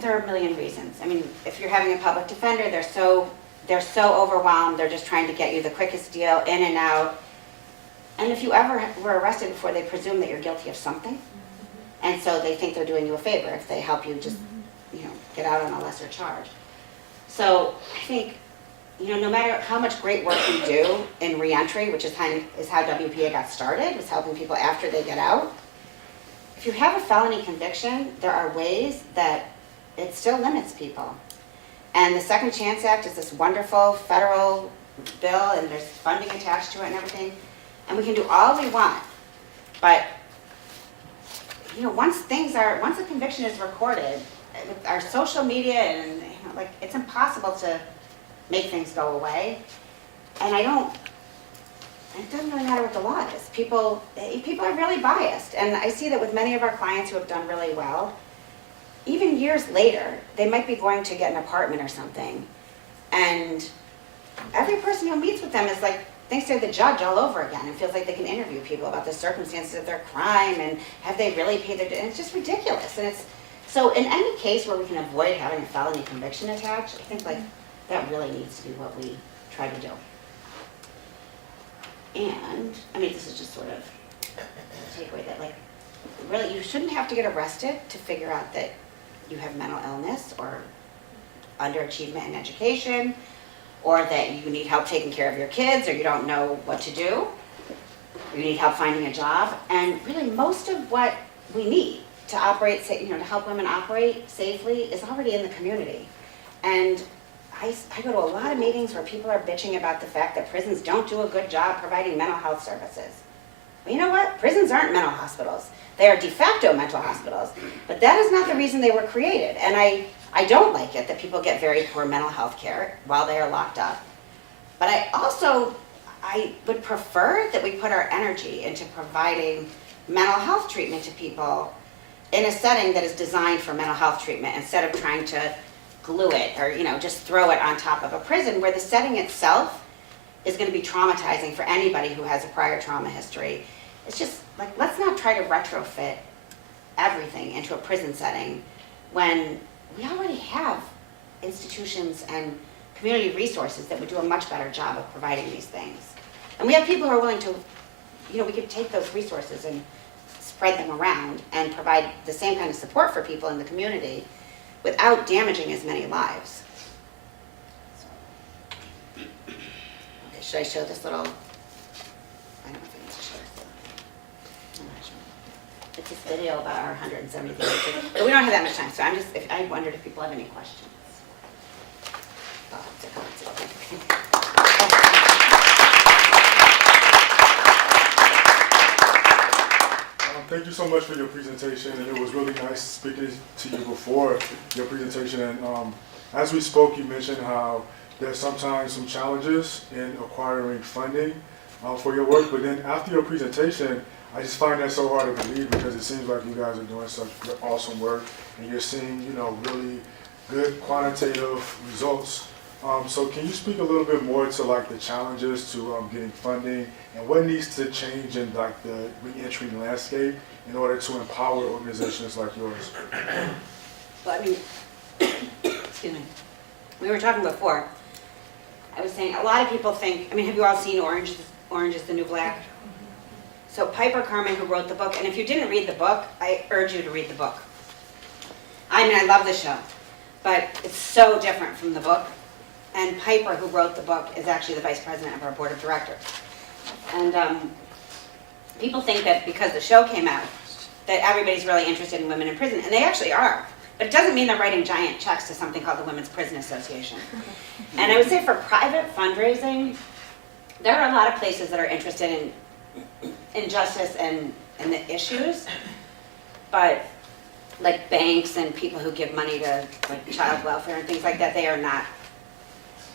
there are a million reasons. I mean, if you're having a public defender, they're so overwhelmed, they're just trying to get you the quickest deal in and out. And if you ever were arrested before, they presume that you're guilty of something. And so they think they're doing you a favor if they help you just, get out on a lesser charge. So I think, no matter how much great work we do in reentry, which is how WPA got started, was helping people after they get out. If you have a felony conviction, there are ways that it still limits people. And the Second Chance Act is this wonderful federal bill, and there's funding attached to it and everything. And we can do all we want. But, once a conviction is recorded, with our social media and, it's impossible to make things go away. And it doesn't really matter what the law is. people are really biased. And I see that with many of our clients who have done really well, even years later, they might be going to get an apartment or something. And every person who meets with them is like, thinks they're the judge all over again and feels like they can interview people about the circumstances of their crime and have they really paid their, and it's just ridiculous. And it's, so in any case where we can avoid having a felony conviction attached, I think like that really needs to be what we try to do. And, I mean, this is just sort of a takeaway that like, really you shouldn't have to get arrested to figure out that you have mental illness or underachievement in education, or that you need help taking care of your kids, or you don't know what to do, or you need help finding a job. And really most of what we need to operate, to help women operate safely is already in the community. And I go to a lot of meetings where people are bitching about the fact that prisons don't do a good job providing mental health services. Well, you know what? Prisons aren't mental hospitals. They are de facto mental hospitals. But that is not the reason they were created. And I don't like it that people get very poor mental health care while they are locked up. But I would prefer that we put our energy into providing mental health treatment to people in a setting that is designed for mental health treatment instead of trying to glue it or just throw it on top of a prison where the setting itself is going to be traumatizing for anybody who has a prior trauma history. It's just like, let's not try to retrofit everything into a prison setting when we already have institutions and community resources that would do a much better job of providing these things. And we have people who are willing to, we could take those resources and spread them around and provide the same kind of support for people in the community without damaging as many lives. Okay, should I show this little, I don't know if I need to show this. I'm not sure. It's this video about our 170 things. But we don't have that much time, so I wondered if people have any questions. Thoughts or comments? Thank you so much for your presentation, and it was really nice speaking to you before your presentation. And as we spoke, you mentioned how there's sometimes some challenges in acquiring funding for your work, but then after your presentation, I just find that so hard to believe because it seems like you guys are doing such awesome work, and you're seeing, really good quantitative results. So can you speak a little bit more to like the challenges to getting funding and what needs to change in like the reentry landscape in order to empower organizations like yours? Well, I mean, excuse me. We were talking before. I was saying a lot of people think, have you all seen Orange is the New Black? So Piper Carmen, who wrote the book, and if you didn't read the book, I urge you to read the book. I love the show, but it's so different from the book. And Piper, who wrote the book, is actually the vice president of our board of directors. And people think that because the show came out, that everybody's really interested in women in prison, and they actually are. But it doesn't mean they're writing giant checks to something called the Women's Prison Association. And I would say for private fundraising, there are a lot of places that are interested in justice and the issues, but like banks and people who give money to like child welfare and things like that,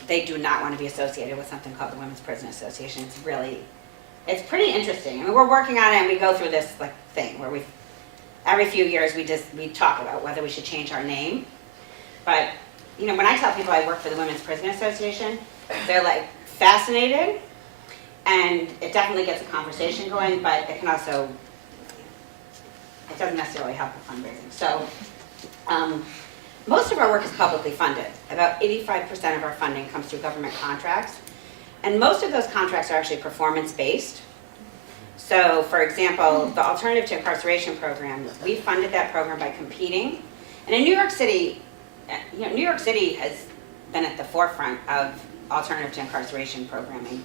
they do not want to be associated with something called the Women's Prison Association. It's pretty interesting. We're working on it, and we go through this like thing where every few years we talk about whether we should change our name. But when I tell people I work for the Women's Prison Association, they're like fascinated, and it definitely gets a conversation going, but it doesn't necessarily help with fundraising. So most of our work is publicly funded. About 85% of our funding comes through government contracts. And most of those contracts are actually performance-based. So, for example, the Alternative to Incarceration program, we funded that program by competing. And in New York City, New York City has been at the forefront of alternative to incarceration programming,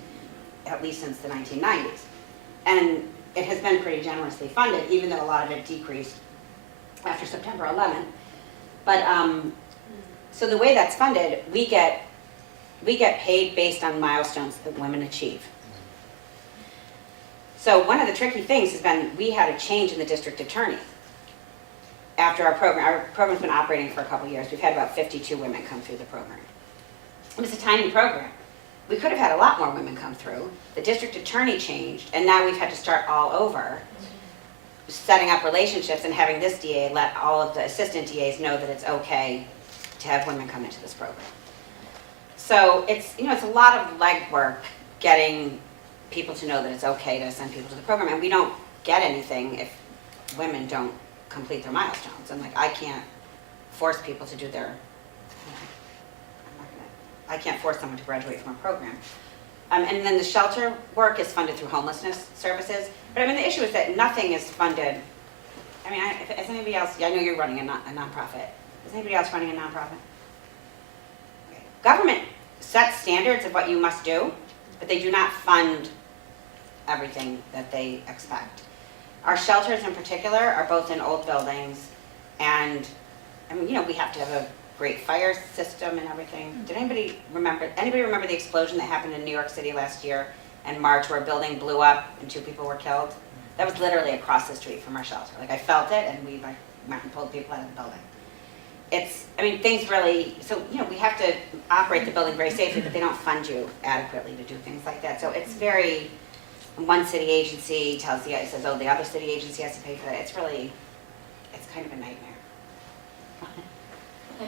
at least since the 1990s. And it has been pretty generously funded, even though a lot of it decreased after September 11th. But so the way that's funded, we get paid based on milestones that women achieve. So one of the tricky things has been we had a change in the district attorney after our program. Our program's been operating for a couple years. We've had about 52 women come through the program. It was a tiny program. we could have had a lot more women come through. The district attorney changed, and now we've had to start all over, setting up relationships and having this DA let all of the assistant DAs know that it's okay to have women come into this program. So it's, it's a lot of legwork getting people to know that it's okay to send people to the program, and we don't get anything if women don't complete their milestones. And like, I can't force people to do their, I can't force someone to graduate from a program. And then the shelter work is funded through homelessness services. But I mean, the issue is that nothing is funded. I mean, is anybody else, I know you're running a nonprofit. Is anybody else running a nonprofit? Okay. Government sets standards of what you must do, but they do not fund everything that they expect. Our shelters in particular are both in old buildings, and I mean, we have to have a great fire system and everything. Did anybody remember the explosion that happened in New York City last year in March where a building blew up and 2 people were killed? That was literally across the street from our shelter. Like, I felt it, and we went and pulled people out of the building. Things really, so, we have to operate the building very safely, but they don't fund you adequately to do things like that. So it's very, one city agency says, oh, the other city agency has to pay for that. It's kind of a nightmare. Hi,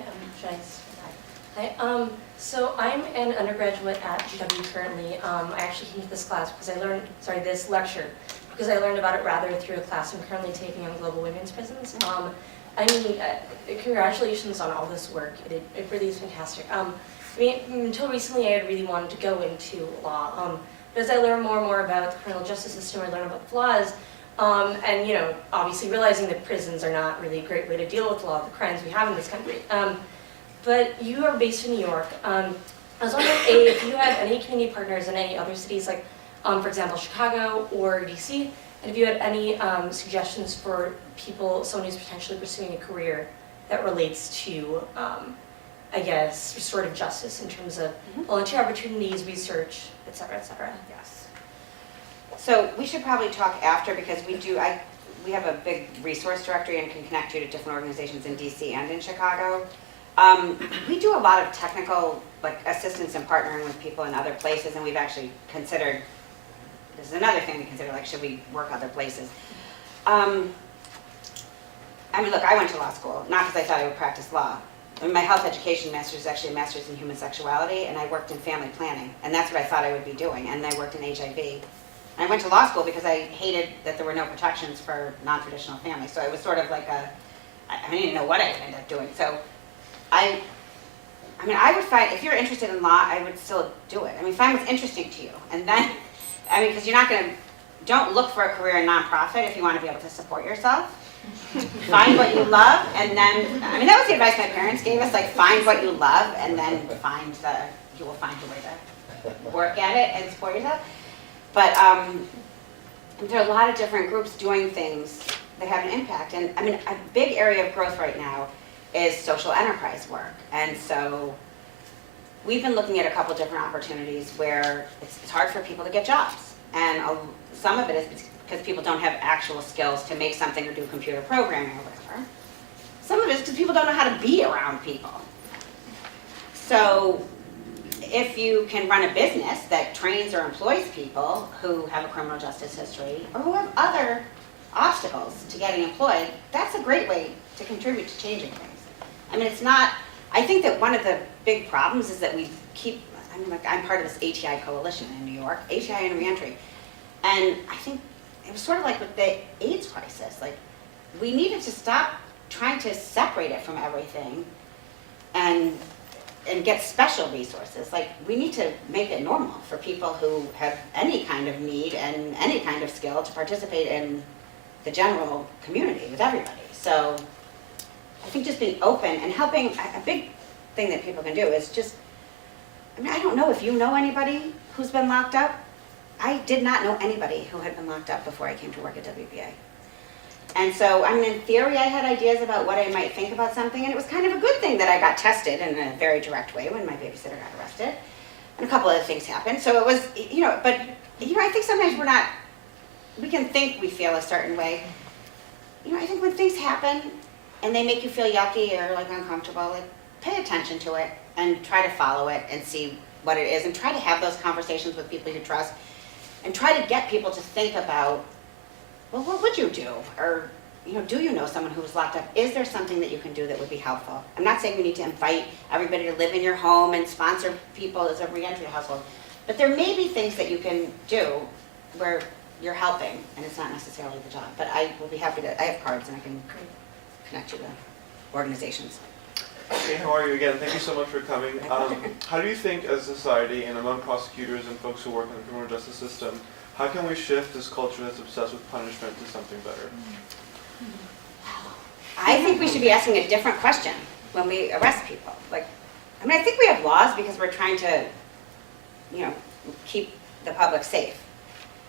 Hi, so I'm an undergraduate at GW currently. I actually came to this class because this lecture, because I learned about it rather through a class I'm currently taking on global women's prisons. Congratulations on all this work. It really is fantastic. Until recently I had really wanted to go into law. But as I learn more and more about the criminal justice system, I learn about flaws. Obviously realizing that prisons are not really a great way to deal with a lot of the crimes we have in this country. But you are based in New York. I was wondering, if you had any community partners in any other cities, like, for example, Chicago or DC, and if you had any suggestions for someone who's potentially pursuing a career that relates to, restorative justice in terms of volunteer opportunities, research, et cetera, et cetera. Yes. So we should probably talk after, because we have a big resource directory and can connect you to different organizations in DC and in Chicago. We do a lot of technical assistance and partnering with people in other places, and we've actually considered, this is another thing we consider, should we work other places? Look, I went to law school, not because I thought I would practice law. My health education master's is actually a master's in human sexuality, and I worked in family planning, and that's what I thought I would be doing, and I worked in HIV. And I went to law school because I hated that there were no protections for non-traditional families, so it was sort of like I didn't know what I would end up doing. So I would find, if you're interested in law, I would still do it. Find what's interesting to you, and then, because you're not don't look for a career in nonprofit if you want to be able to support yourself. Find what you love, and then, that was the advice my parents gave us, find what you love, and then you will find a way to work at it and support yourself. But there are a lot of different groups doing things that have an impact, and a big area of growth right now is social enterprise work, and so we've been looking at a couple different opportunities where it's hard for people to get jobs, and some of it is because people don't have actual skills to make something or do computer programming or whatever. Some of it is because people don't know how to be around people. So if you can run a business that trains or employs people who have a criminal justice history or who have other obstacles to getting employed, that's a great way to contribute to changing things. I think that one of the big problems is that we keep, I'm part of this ATI coalition in New York, ATI and reentry, and I think it was sort of like with the AIDS crisis. We needed to stop trying to separate it from everything and get special resources. We need to make it normal for people who have any kind of need and any kind of skill to participate in the general community with everybody. So I think just being open and helping, a big thing that people can do is just, I don't know if you know anybody who's been locked up. I did not know anybody who had been locked up before I came to work at WBA. And so, in theory, I had ideas about what I might think about something, and it was kind of a good thing that I got tested in a very direct way when my babysitter got arrested. And a couple other things happened. So it was, but I think sometimes we can think we feel a certain way. I think when things happen and they make you feel yucky or uncomfortable, pay attention to it and try to follow it and see what it is, and try to have those conversations with people you trust, and try to get people to think about, well, what would you do? Or, do you know someone who was locked up? Is there something that you can do that would be helpful? I'm not saying we need to invite everybody to live in your home and sponsor people as a reentry household, but there may be things that you can do where you're helping, and it's not necessarily the job. But I will be happy to, I have cards and I can connect you to organizations. Hey, how are you again? Thank you so much for coming. How do you think as a society and among prosecutors and folks who work in the criminal justice system, how can we shift this culture that's obsessed with punishment to something better? I think we should be asking a different question when we arrest people. I think we have laws because we're trying to, keep the public safe.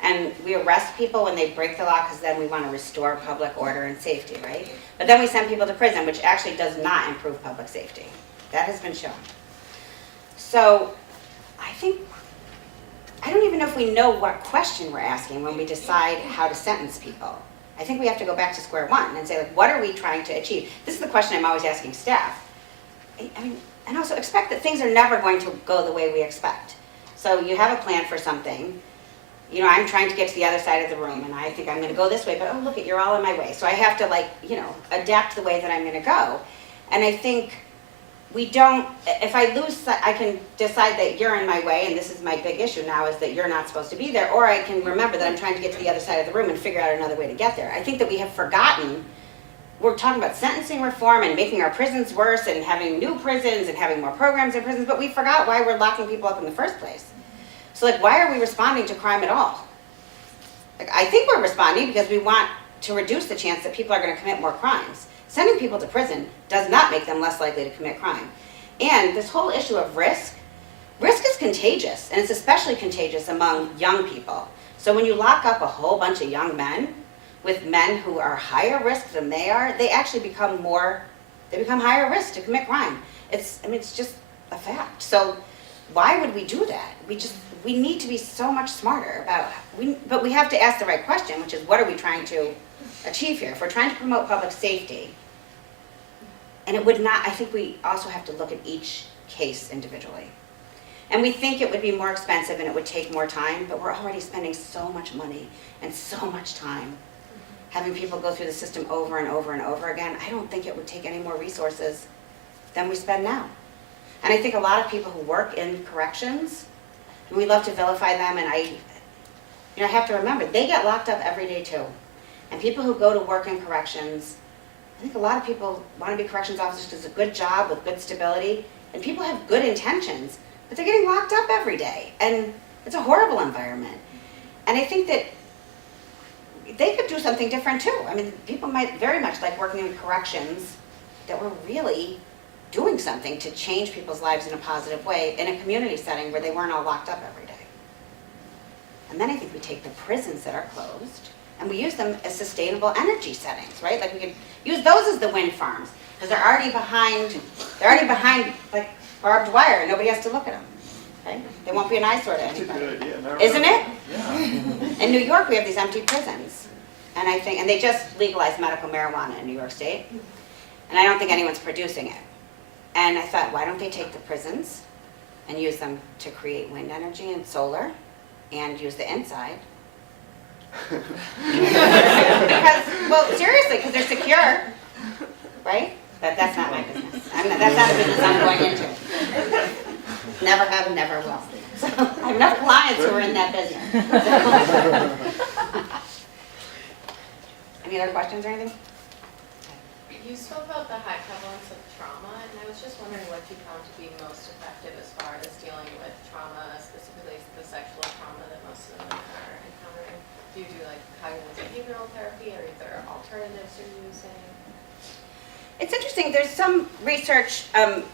And we arrest people when they break the law because then we want to restore public order and safety, right? But then we send people to prison, which actually does not improve public safety. That has been shown. So I don't even know if we know what question we're asking when we decide how to sentence people. I think we have to go back to square one and say, what are we trying to achieve? This is the question I'm always asking staff. And also expect that things are never going to go the way we expect. So you have a plan for something. I'm trying to get to the other side of the room, and I think I'm going to go this way, but oh, look, you're all in my way. So I have to, adapt the way that I'm going to go. And I think if I lose, I can decide that you're in my way, and this is my big issue now, is that you're not supposed to be there, or I can remember that I'm trying to get to the other side of the room and figure out another way to get there. I think that we have forgotten, we're talking about sentencing reform and making our prisons worse and having new prisons and having more programs in prisons, but we forgot why we're locking people up in the first place. So why are we responding to crime at all? I think we're responding because we want to reduce the chance that people are going to commit more crimes. Sending people to prison does not make them less likely to commit crime. And this whole issue of risk is contagious, and it's especially contagious among young people. So when you lock up a whole bunch of young men with men who are higher risk than they are, they actually become higher risk to commit crime. It's just a fact. So why would we do that? We need to be so much smarter but we have to ask the right question, which is what are we trying to achieve here? If we're trying to promote public safety, and I think we also have to look at each case individually. And we think it would be more expensive and it would take more time, but we're already spending so much money and so much time having people go through the system over and over and over again. I don't think it would take any more resources than we spend now. And I think a lot of people who work in corrections, we love to vilify them, and I have to remember, they get locked up every day too. And people who go to work in corrections, I think a lot of people want to be corrections officers because it's a good job with good stability, and people have good intentions, but they're getting locked up every day, and it's a horrible environment. And I think that they could do something different too. People might very much like working in corrections that were really doing something to change people's lives in a positive way in a community setting where they weren't all locked up every day. And then I think we take the prisons that are closed and we use them as sustainable energy settings, right? We could use those as the wind farms because they're already behind barbed wire and nobody has to look at them, right? They won't be an eyesore to anybody. That's a good idea. Isn't it? Yeah. In New York, we have these empty prisons. And they just legalized medical marijuana in New York State. And I don't think anyone's producing it. And I thought, why don't they take the prisons and use them to create wind energy and solar and use the inside? Seriously, because they're secure, right? But that's not my business. That's not a business I'm going into. Never have, never will. So I have enough clients who are in that business. Any other questions or anything? You spoke about the high prevalence of trauma, and I was just wondering what you found to be most effective as far as dealing with trauma, specifically the sexual trauma that most of them are encountering. Do you do cognitive behavioral therapy, or are there alternatives you're using? It's interesting. There's some research, and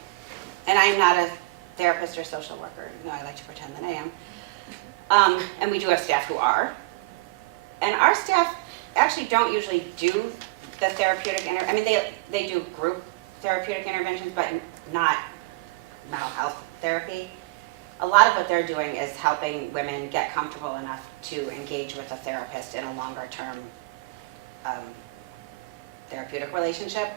I am not a therapist or social worker. I like to pretend that I am. And we do have staff who are. And our staff actually don't usually do the therapeutic, they do group therapeutic interventions, but not mental health therapy. A lot of what they're doing is helping women get comfortable enough to engage with a therapist in a longer term therapeutic relationship.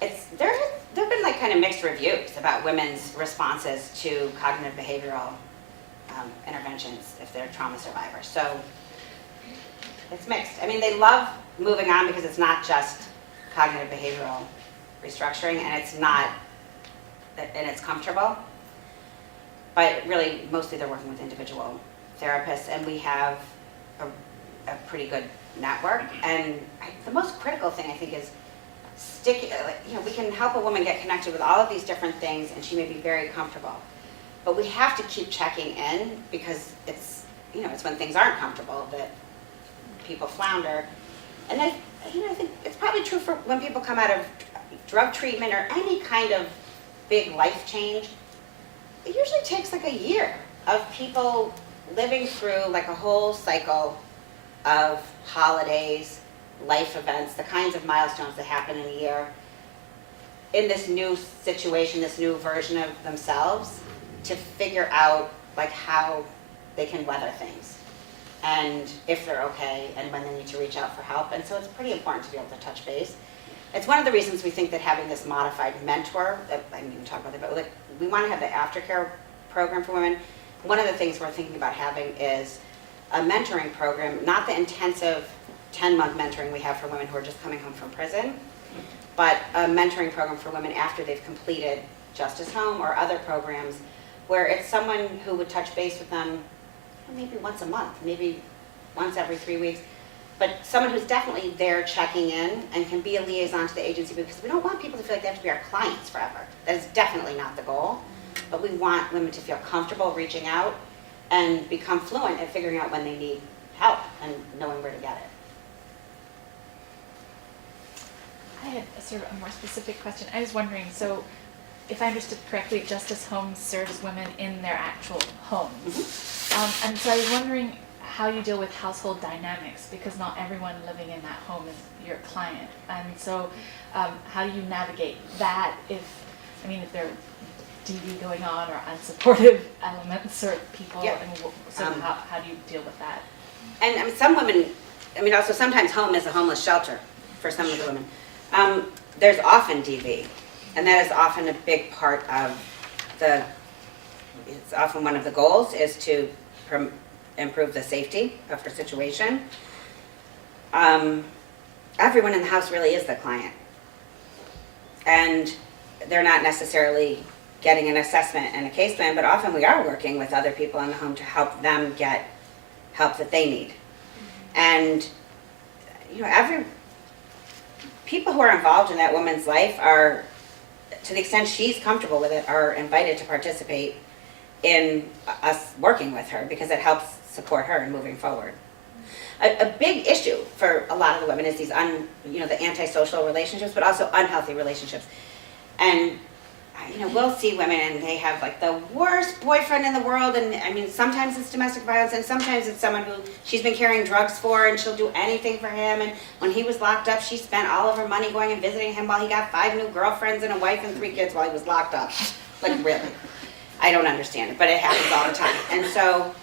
there have been like kind of mixed reviews about women's responses to cognitive behavioral interventions if they're trauma survivors. So it's mixed. I mean, they love moving on because it's not just cognitive behavioral restructuring, and it's comfortable. But really, mostly they're working with individual therapists, and we have a pretty good network. And the most critical thing I think is we can help a woman get connected with all of these different things, and she may be very comfortable. But we have to keep checking in because it's when things aren't comfortable that people flounder. And I think it's probably true for when people come out of drug treatment or any kind of big life change. It usually takes like a year of people living through like a whole cycle of holidays, life events, the kinds of milestones that happen in a year, in this new situation, this new version of themselves, to figure out like how they can weather things and if they're okay and when they need to reach out for help. And so it's pretty important to be able to touch base. It's one of the reasons we think that having this modified mentor, I didn't even talk about it, but like we want to have the aftercare program for women. One of the things we're thinking about having is a mentoring program, not the intensive 10-month mentoring we have for women who are just coming home from prison, but a mentoring program for women after they've completed Justice Home or other programs where it's someone who would touch base with them maybe once a month, maybe once every 3 weeks, but someone who's definitely there checking in and can be a liaison to the agency, because we don't want people to feel like they have to be our clients forever. That is definitely not the goal, but we want women to feel comfortable reaching out and become fluent at figuring out when they need help and knowing where to get it. I had a sort of a more specific question. I was wondering, so if I understood correctly, Justice Home serves women in their actual homes. And so I was wondering how you deal with household dynamics, because not everyone living in that home is your client. And so how do you navigate that if there are DV going on or unsupportive elements or people, Yeah. and so how do you deal with that? And some women, also sometimes home is a homeless shelter for some of the women. There's often DV, and that is often a big part of it's often one of the goals is to improve the safety of her situation. Everyone in the house really is the client. And they're not necessarily getting an assessment and a case plan, but often we are working with other people in the home to help them get help that they need. And people who are involved in that woman's life are, to the extent she's comfortable with it, are invited to participate in us working with her, because it helps support her in moving forward. A big issue for a lot of the women is these the antisocial relationships, but also unhealthy relationships. And we'll see women and they have like the worst boyfriend in the world, and sometimes it's domestic violence, and sometimes it's someone who she's been carrying drugs for, and she'll do anything for him. And when he was locked up, she spent all of her money going and visiting him while he got 5 new girlfriends and a wife and 3 kids while he was locked up. Like, really? I don't understand it, but it happens all the time. And so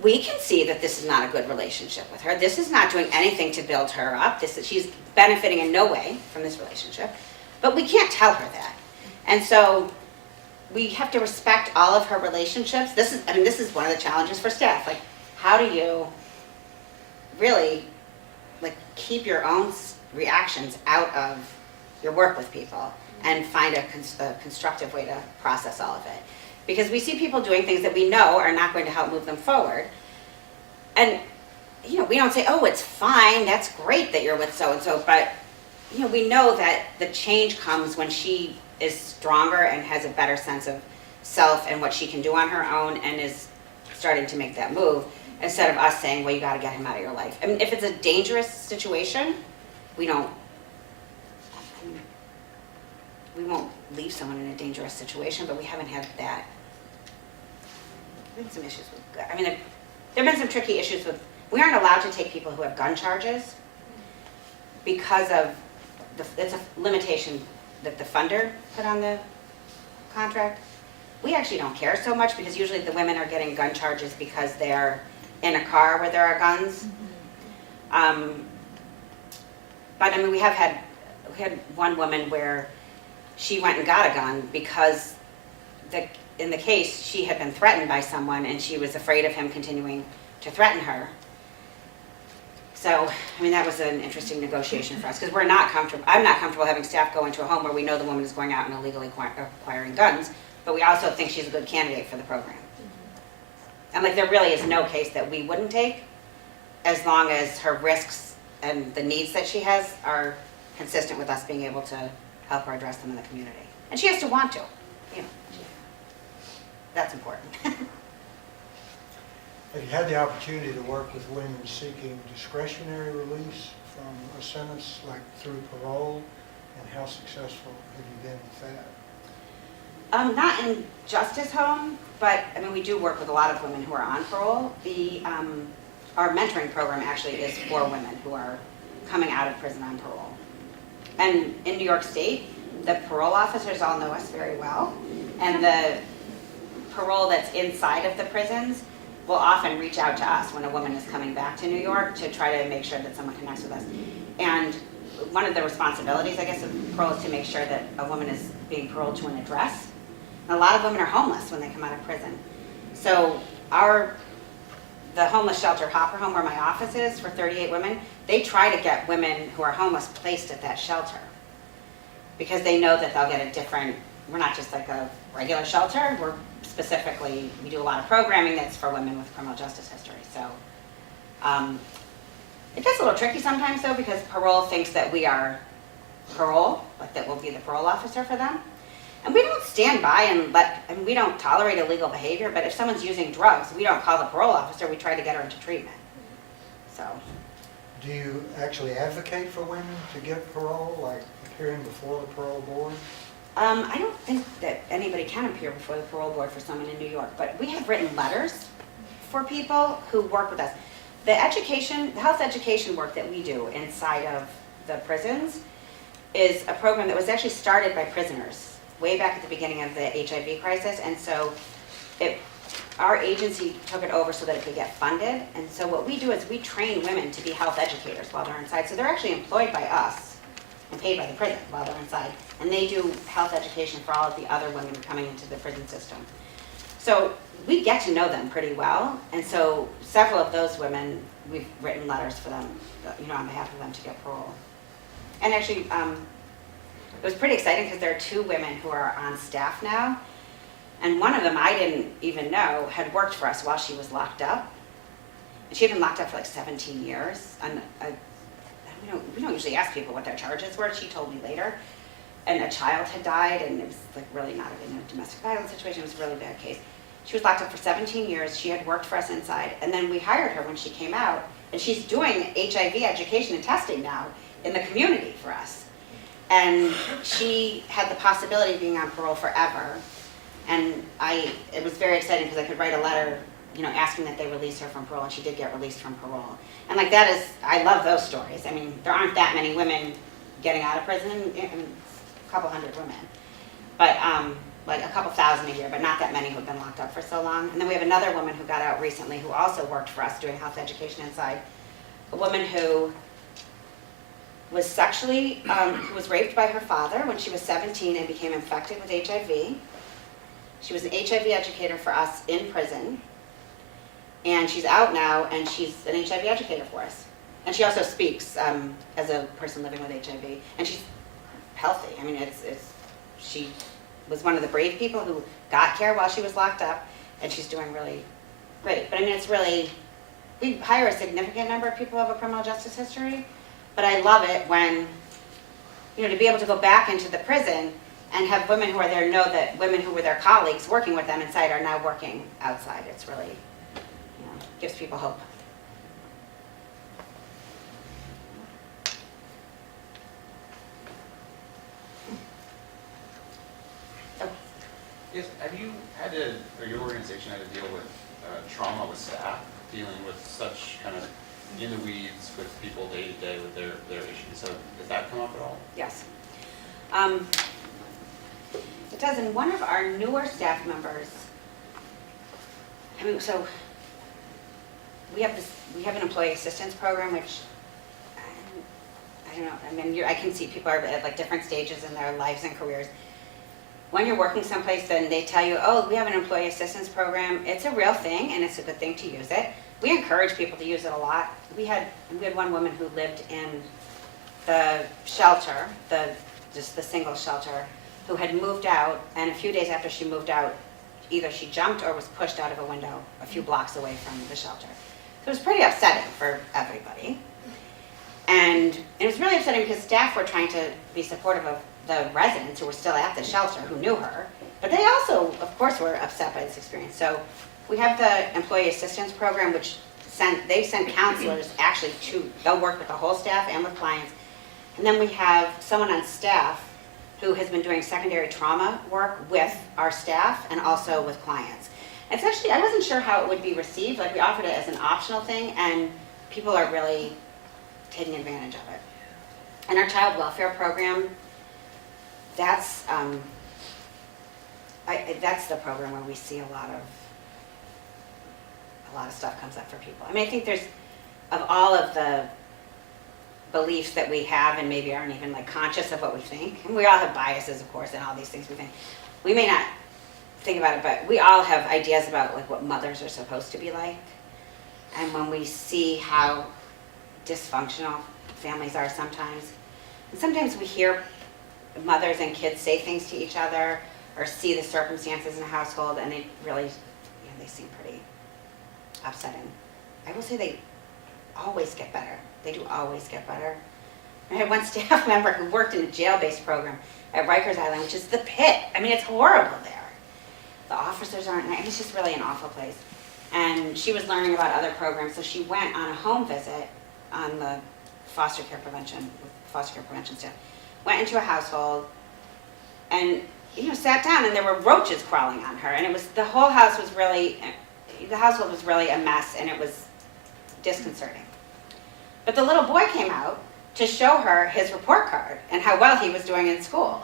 we can see that this is not a good relationship with her. This is not doing anything to build her up. She's benefiting in no way from this relationship, but we can't tell her that. And so we have to respect all of her relationships. This is one of the challenges for staff. Like, how do you really keep your own reactions out of your work with people and find a constructive way to process all of it? Because we see people doing things that we know are not going to help move them forward. And, we don't say, oh, it's fine, that's great that you're with so-and-so, but, we know that the change comes when she is stronger and has a better sense of self and what she can do on her own and is starting to make that move, instead of us saying, well, you got to get him out of your life. If it's a dangerous situation, we won't leave someone in a dangerous situation, but we haven't had that. There's been some issues with, there have been some tricky issues with, we aren't allowed to take people who have gun charges because of, it's a limitation that the funder put on the contract. We actually don't care so much, because usually the women are getting gun charges because they're in a car where there are guns. But we have had we had one woman where she went and got a gun because in the case, she had been threatened by someone and she was afraid of him continuing to threaten her. So, I mean, that was an interesting negotiation for us because I'm not comfortable having staff go into a home where we know the woman is going out and illegally acquiring guns, but we also think she's a good candidate for the program. And like, there really is no case that we wouldn't take as long as her risks and the needs that she has are consistent with us being able to help her address them in the community. And she has to want to, you know. That's important. Have you had the opportunity to work with women seeking discretionary release from a sentence, like through parole, and how successful have you been with that? Not in Justice Home, but I mean, we do work with a lot of women who are on parole. Our mentoring program actually is for women who are coming out of prison on parole. And in New York State, the parole officers all know us very well, and the parole that's inside of the prisons will often reach out to us when a woman is coming back to New York to try to make sure that someone connects with us. And one of the responsibilities, I guess, of parole is to make sure that a woman is being paroled to an address. And a lot of women are homeless when they come out of prison. So the homeless shelter, Hopper Home, where my office is, for 38 women, they try to get women who are homeless placed at that shelter because they know that they'll get a different, we're not just like a regular shelter, we do a lot of programming that's for women with criminal justice history. So it gets a little tricky sometimes though, because parole thinks that we are parole, like that we'll be the parole officer for them. And we don't stand by and we don't tolerate illegal behavior, but if someone's using drugs, we don't call the parole officer, we try to get her into treatment. So. Do you actually advocate for women to get parole, like appearing before the parole board? I don't think that anybody can appear before the parole board for someone in New York, but we have written letters for people who work with us. The health education work that we do inside of the prisons is a program that was actually started by prisoners way back at the beginning of the HIV crisis, and so our agency took it over so that it could get funded. And so what we do is we train women to be health educators while they're inside. So they're actually employed by us and paid by the prison while they're inside. And they do health education for all of the other women coming into the prison system. So we get to know them pretty well. And so several of those women, we've written letters for them, on behalf of them to get parole. And actually, it was pretty exciting because there are 2 women who are on staff now. And one of them, I didn't even know, had worked for us while she was locked up. And she had been locked up for like 17 years. And we don't usually ask people what their charges were. She told me later. And a child had died, and it was like really not in a domestic violence situation. It was a really bad case. She was locked up for 17 years. She had worked for us inside. And then we hired her when she came out. And she's doing HIV education and testing now in the community for us. And she had the possibility of being on parole forever. And it was very exciting because I could write a letter, asking that they release her from parole, and she did get released from parole. And like I love those stories. I mean, there aren't that many women getting out of prison, a couple hundred women, but like a couple thousand a year, but not that many who have been locked up for so long. And then we have another woman who got out recently who also worked for us doing health education inside, a woman who was who was raped by her father when she was 17 and became infected with HIV. She was an HIV educator for us in prison, and she's out now, and she's an HIV educator for us. And she also speaks as a person living with HIV, and she's healthy. I mean, she was one of the brave people who got care while she was locked up, and she's doing really great. But I mean, we hire a significant number of people who have a criminal justice history, but I love it when, to be able to go back into the prison and have women who are there know that women who were their colleagues working with them inside are now working outside. It's really, gives people hope. Yes, have you had to, or your organization had to deal with trauma with staff, dealing with such kind of in the weeds with people day to day with their issues? So does that come up at all? Yes. It does, and one of our newer staff members, so we have an employee assistance program, which I I don't know, I mean, I can see people are at like different stages in their lives and careers. When you're working someplace and they tell you, oh, we have an employee assistance program, it's a real thing and it's a good thing to use it. We encourage people to use it a lot. We had one woman who lived in the shelter, just the single shelter, who had moved out, and a few days after she moved out, either she jumped or was pushed out of a window a few blocks away from the shelter. So it was pretty upsetting for everybody. And it was really upsetting because staff were trying to be supportive of the residents who were still at the shelter, who knew her. But they also, of course, were upset by this experience. So we have the employee assistance program, which they send counselors actually they'll work with the whole staff and with clients. And then we have someone on staff who has been doing secondary trauma work with our staff and also with clients. It's actually, I wasn't sure how it would be received. Like, we offered it as an optional thing, and people are really taking advantage of it. And our child welfare program, that's the program where we see a lot of stuff comes up for people. I mean, I think there's, of all of the beliefs that we have and maybe aren't even like conscious of what we think, and we all have biases, of course, and all these things we think. We may not think about it, but we all have ideas about like what mothers are supposed to be like. And when we see how dysfunctional families are sometimes, and sometimes we hear mothers and kids say things to each other or see the circumstances in a household, and they really, they seem pretty upsetting. I will say they always get better. They do always get better. I had one staff member who worked in a jail-based program at Rikers Island, which is the pit. I mean, it's horrible there. The officers aren't nice. It's just really an awful place. And she was learning about other programs, so she went on a home visit on the foster care prevention staff. Went into a household and, sat down, and there were roaches crawling on her. And the household was really a mess, and it was disconcerting. But the little boy came out to show her his report card and how well he was doing in school.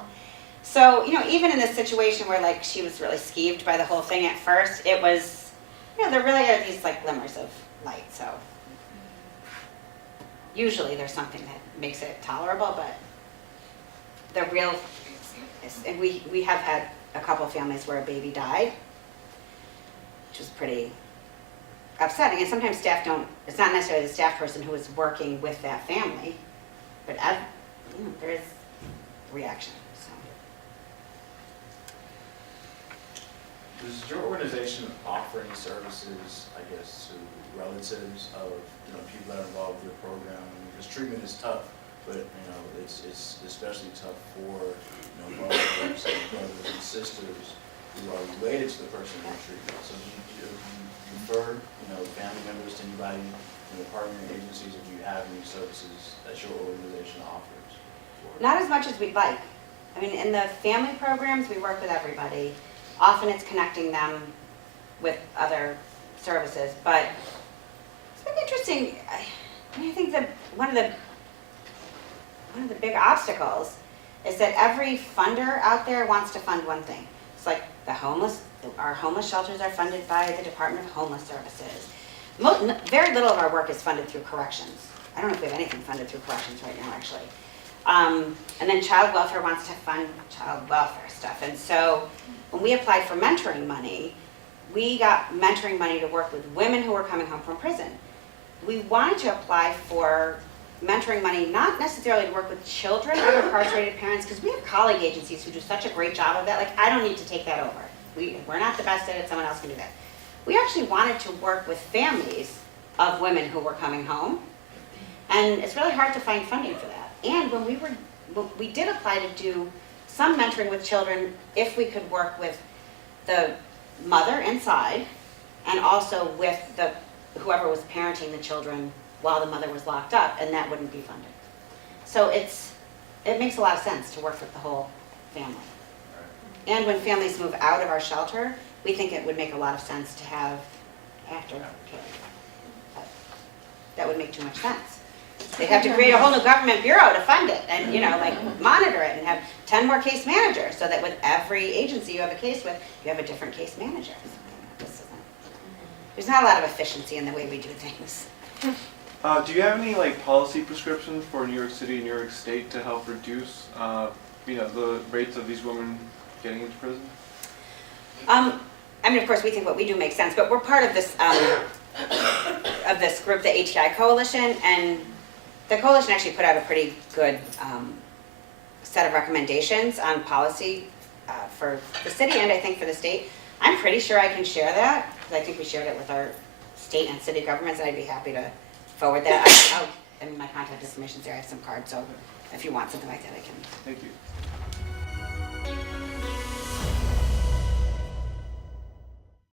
So, even in this situation where like she was really skeeved by the whole thing at first, it was, there really are these like glimmers of light. So usually there's something that makes it tolerable, but the real, and we have had a couple families where a baby died, which was pretty upsetting. And sometimes staff it's not necessarily the staff person who is working with that family, but there is reaction. So. Does your organization offer any services, I guess, to relatives of people that are involved with the program? Because treatment is tough, but it's especially tough for relatives and brothers and sisters who are related to the person in treatment. So do you refer family members to anybody, partnering agencies, if you have any services that your organization offers? Not as much as we'd like. I mean, in the family programs, we work with everybody. Often it's connecting them with other services, but it's been interesting. I think that one of the big obstacles is that every funder out there wants to fund one thing. It's like our homeless shelters are funded by the Department of Homeless Services. Very little of our work is funded through corrections. I don't know if we have anything funded through corrections right now, actually. And then child welfare wants to fund child welfare stuff. And so when we applied for mentoring money, we got mentoring money to work with women who were coming home from prison. We wanted to apply for mentoring money, not necessarily to work with children of incarcerated parents, because we have colleague agencies who do such a great job of that. Like, I don't need to take that over. We're not the best at it, someone else can do that. We actually wanted to work with families of women who were coming home, and it's really hard to find funding for that. And when we did apply to do some mentoring with children, if we could work with the mother inside, and also with whoever was parenting the children while the mother was locked up, and that wouldn't be funded. So it makes a lot of sense to work with the whole family. And when families move out of our shelter, we think it would make a lot of sense to have aftercare. That would make too much sense. They'd have to create a whole new government bureau to fund it and, monitor it and have 10 more case managers so that with every agency you have a case with, you have a different case manager. There's not a lot of efficiency in the way we do things. Do you have any like policy prescriptions for New York City and New York State to help reduce, the rates of these women getting into prison? I mean, of course, we think what we do makes sense, but we're part of this group, the ATI Coalition, and the coalition actually put out a pretty good set of recommendations on policy for the city and I think for the state. I'm pretty sure I can share that, because I think we shared it with our state and city governments, and I'd be happy to forward that. My contact information's there, I have some cards, so if you want something like that, I can. Thank you.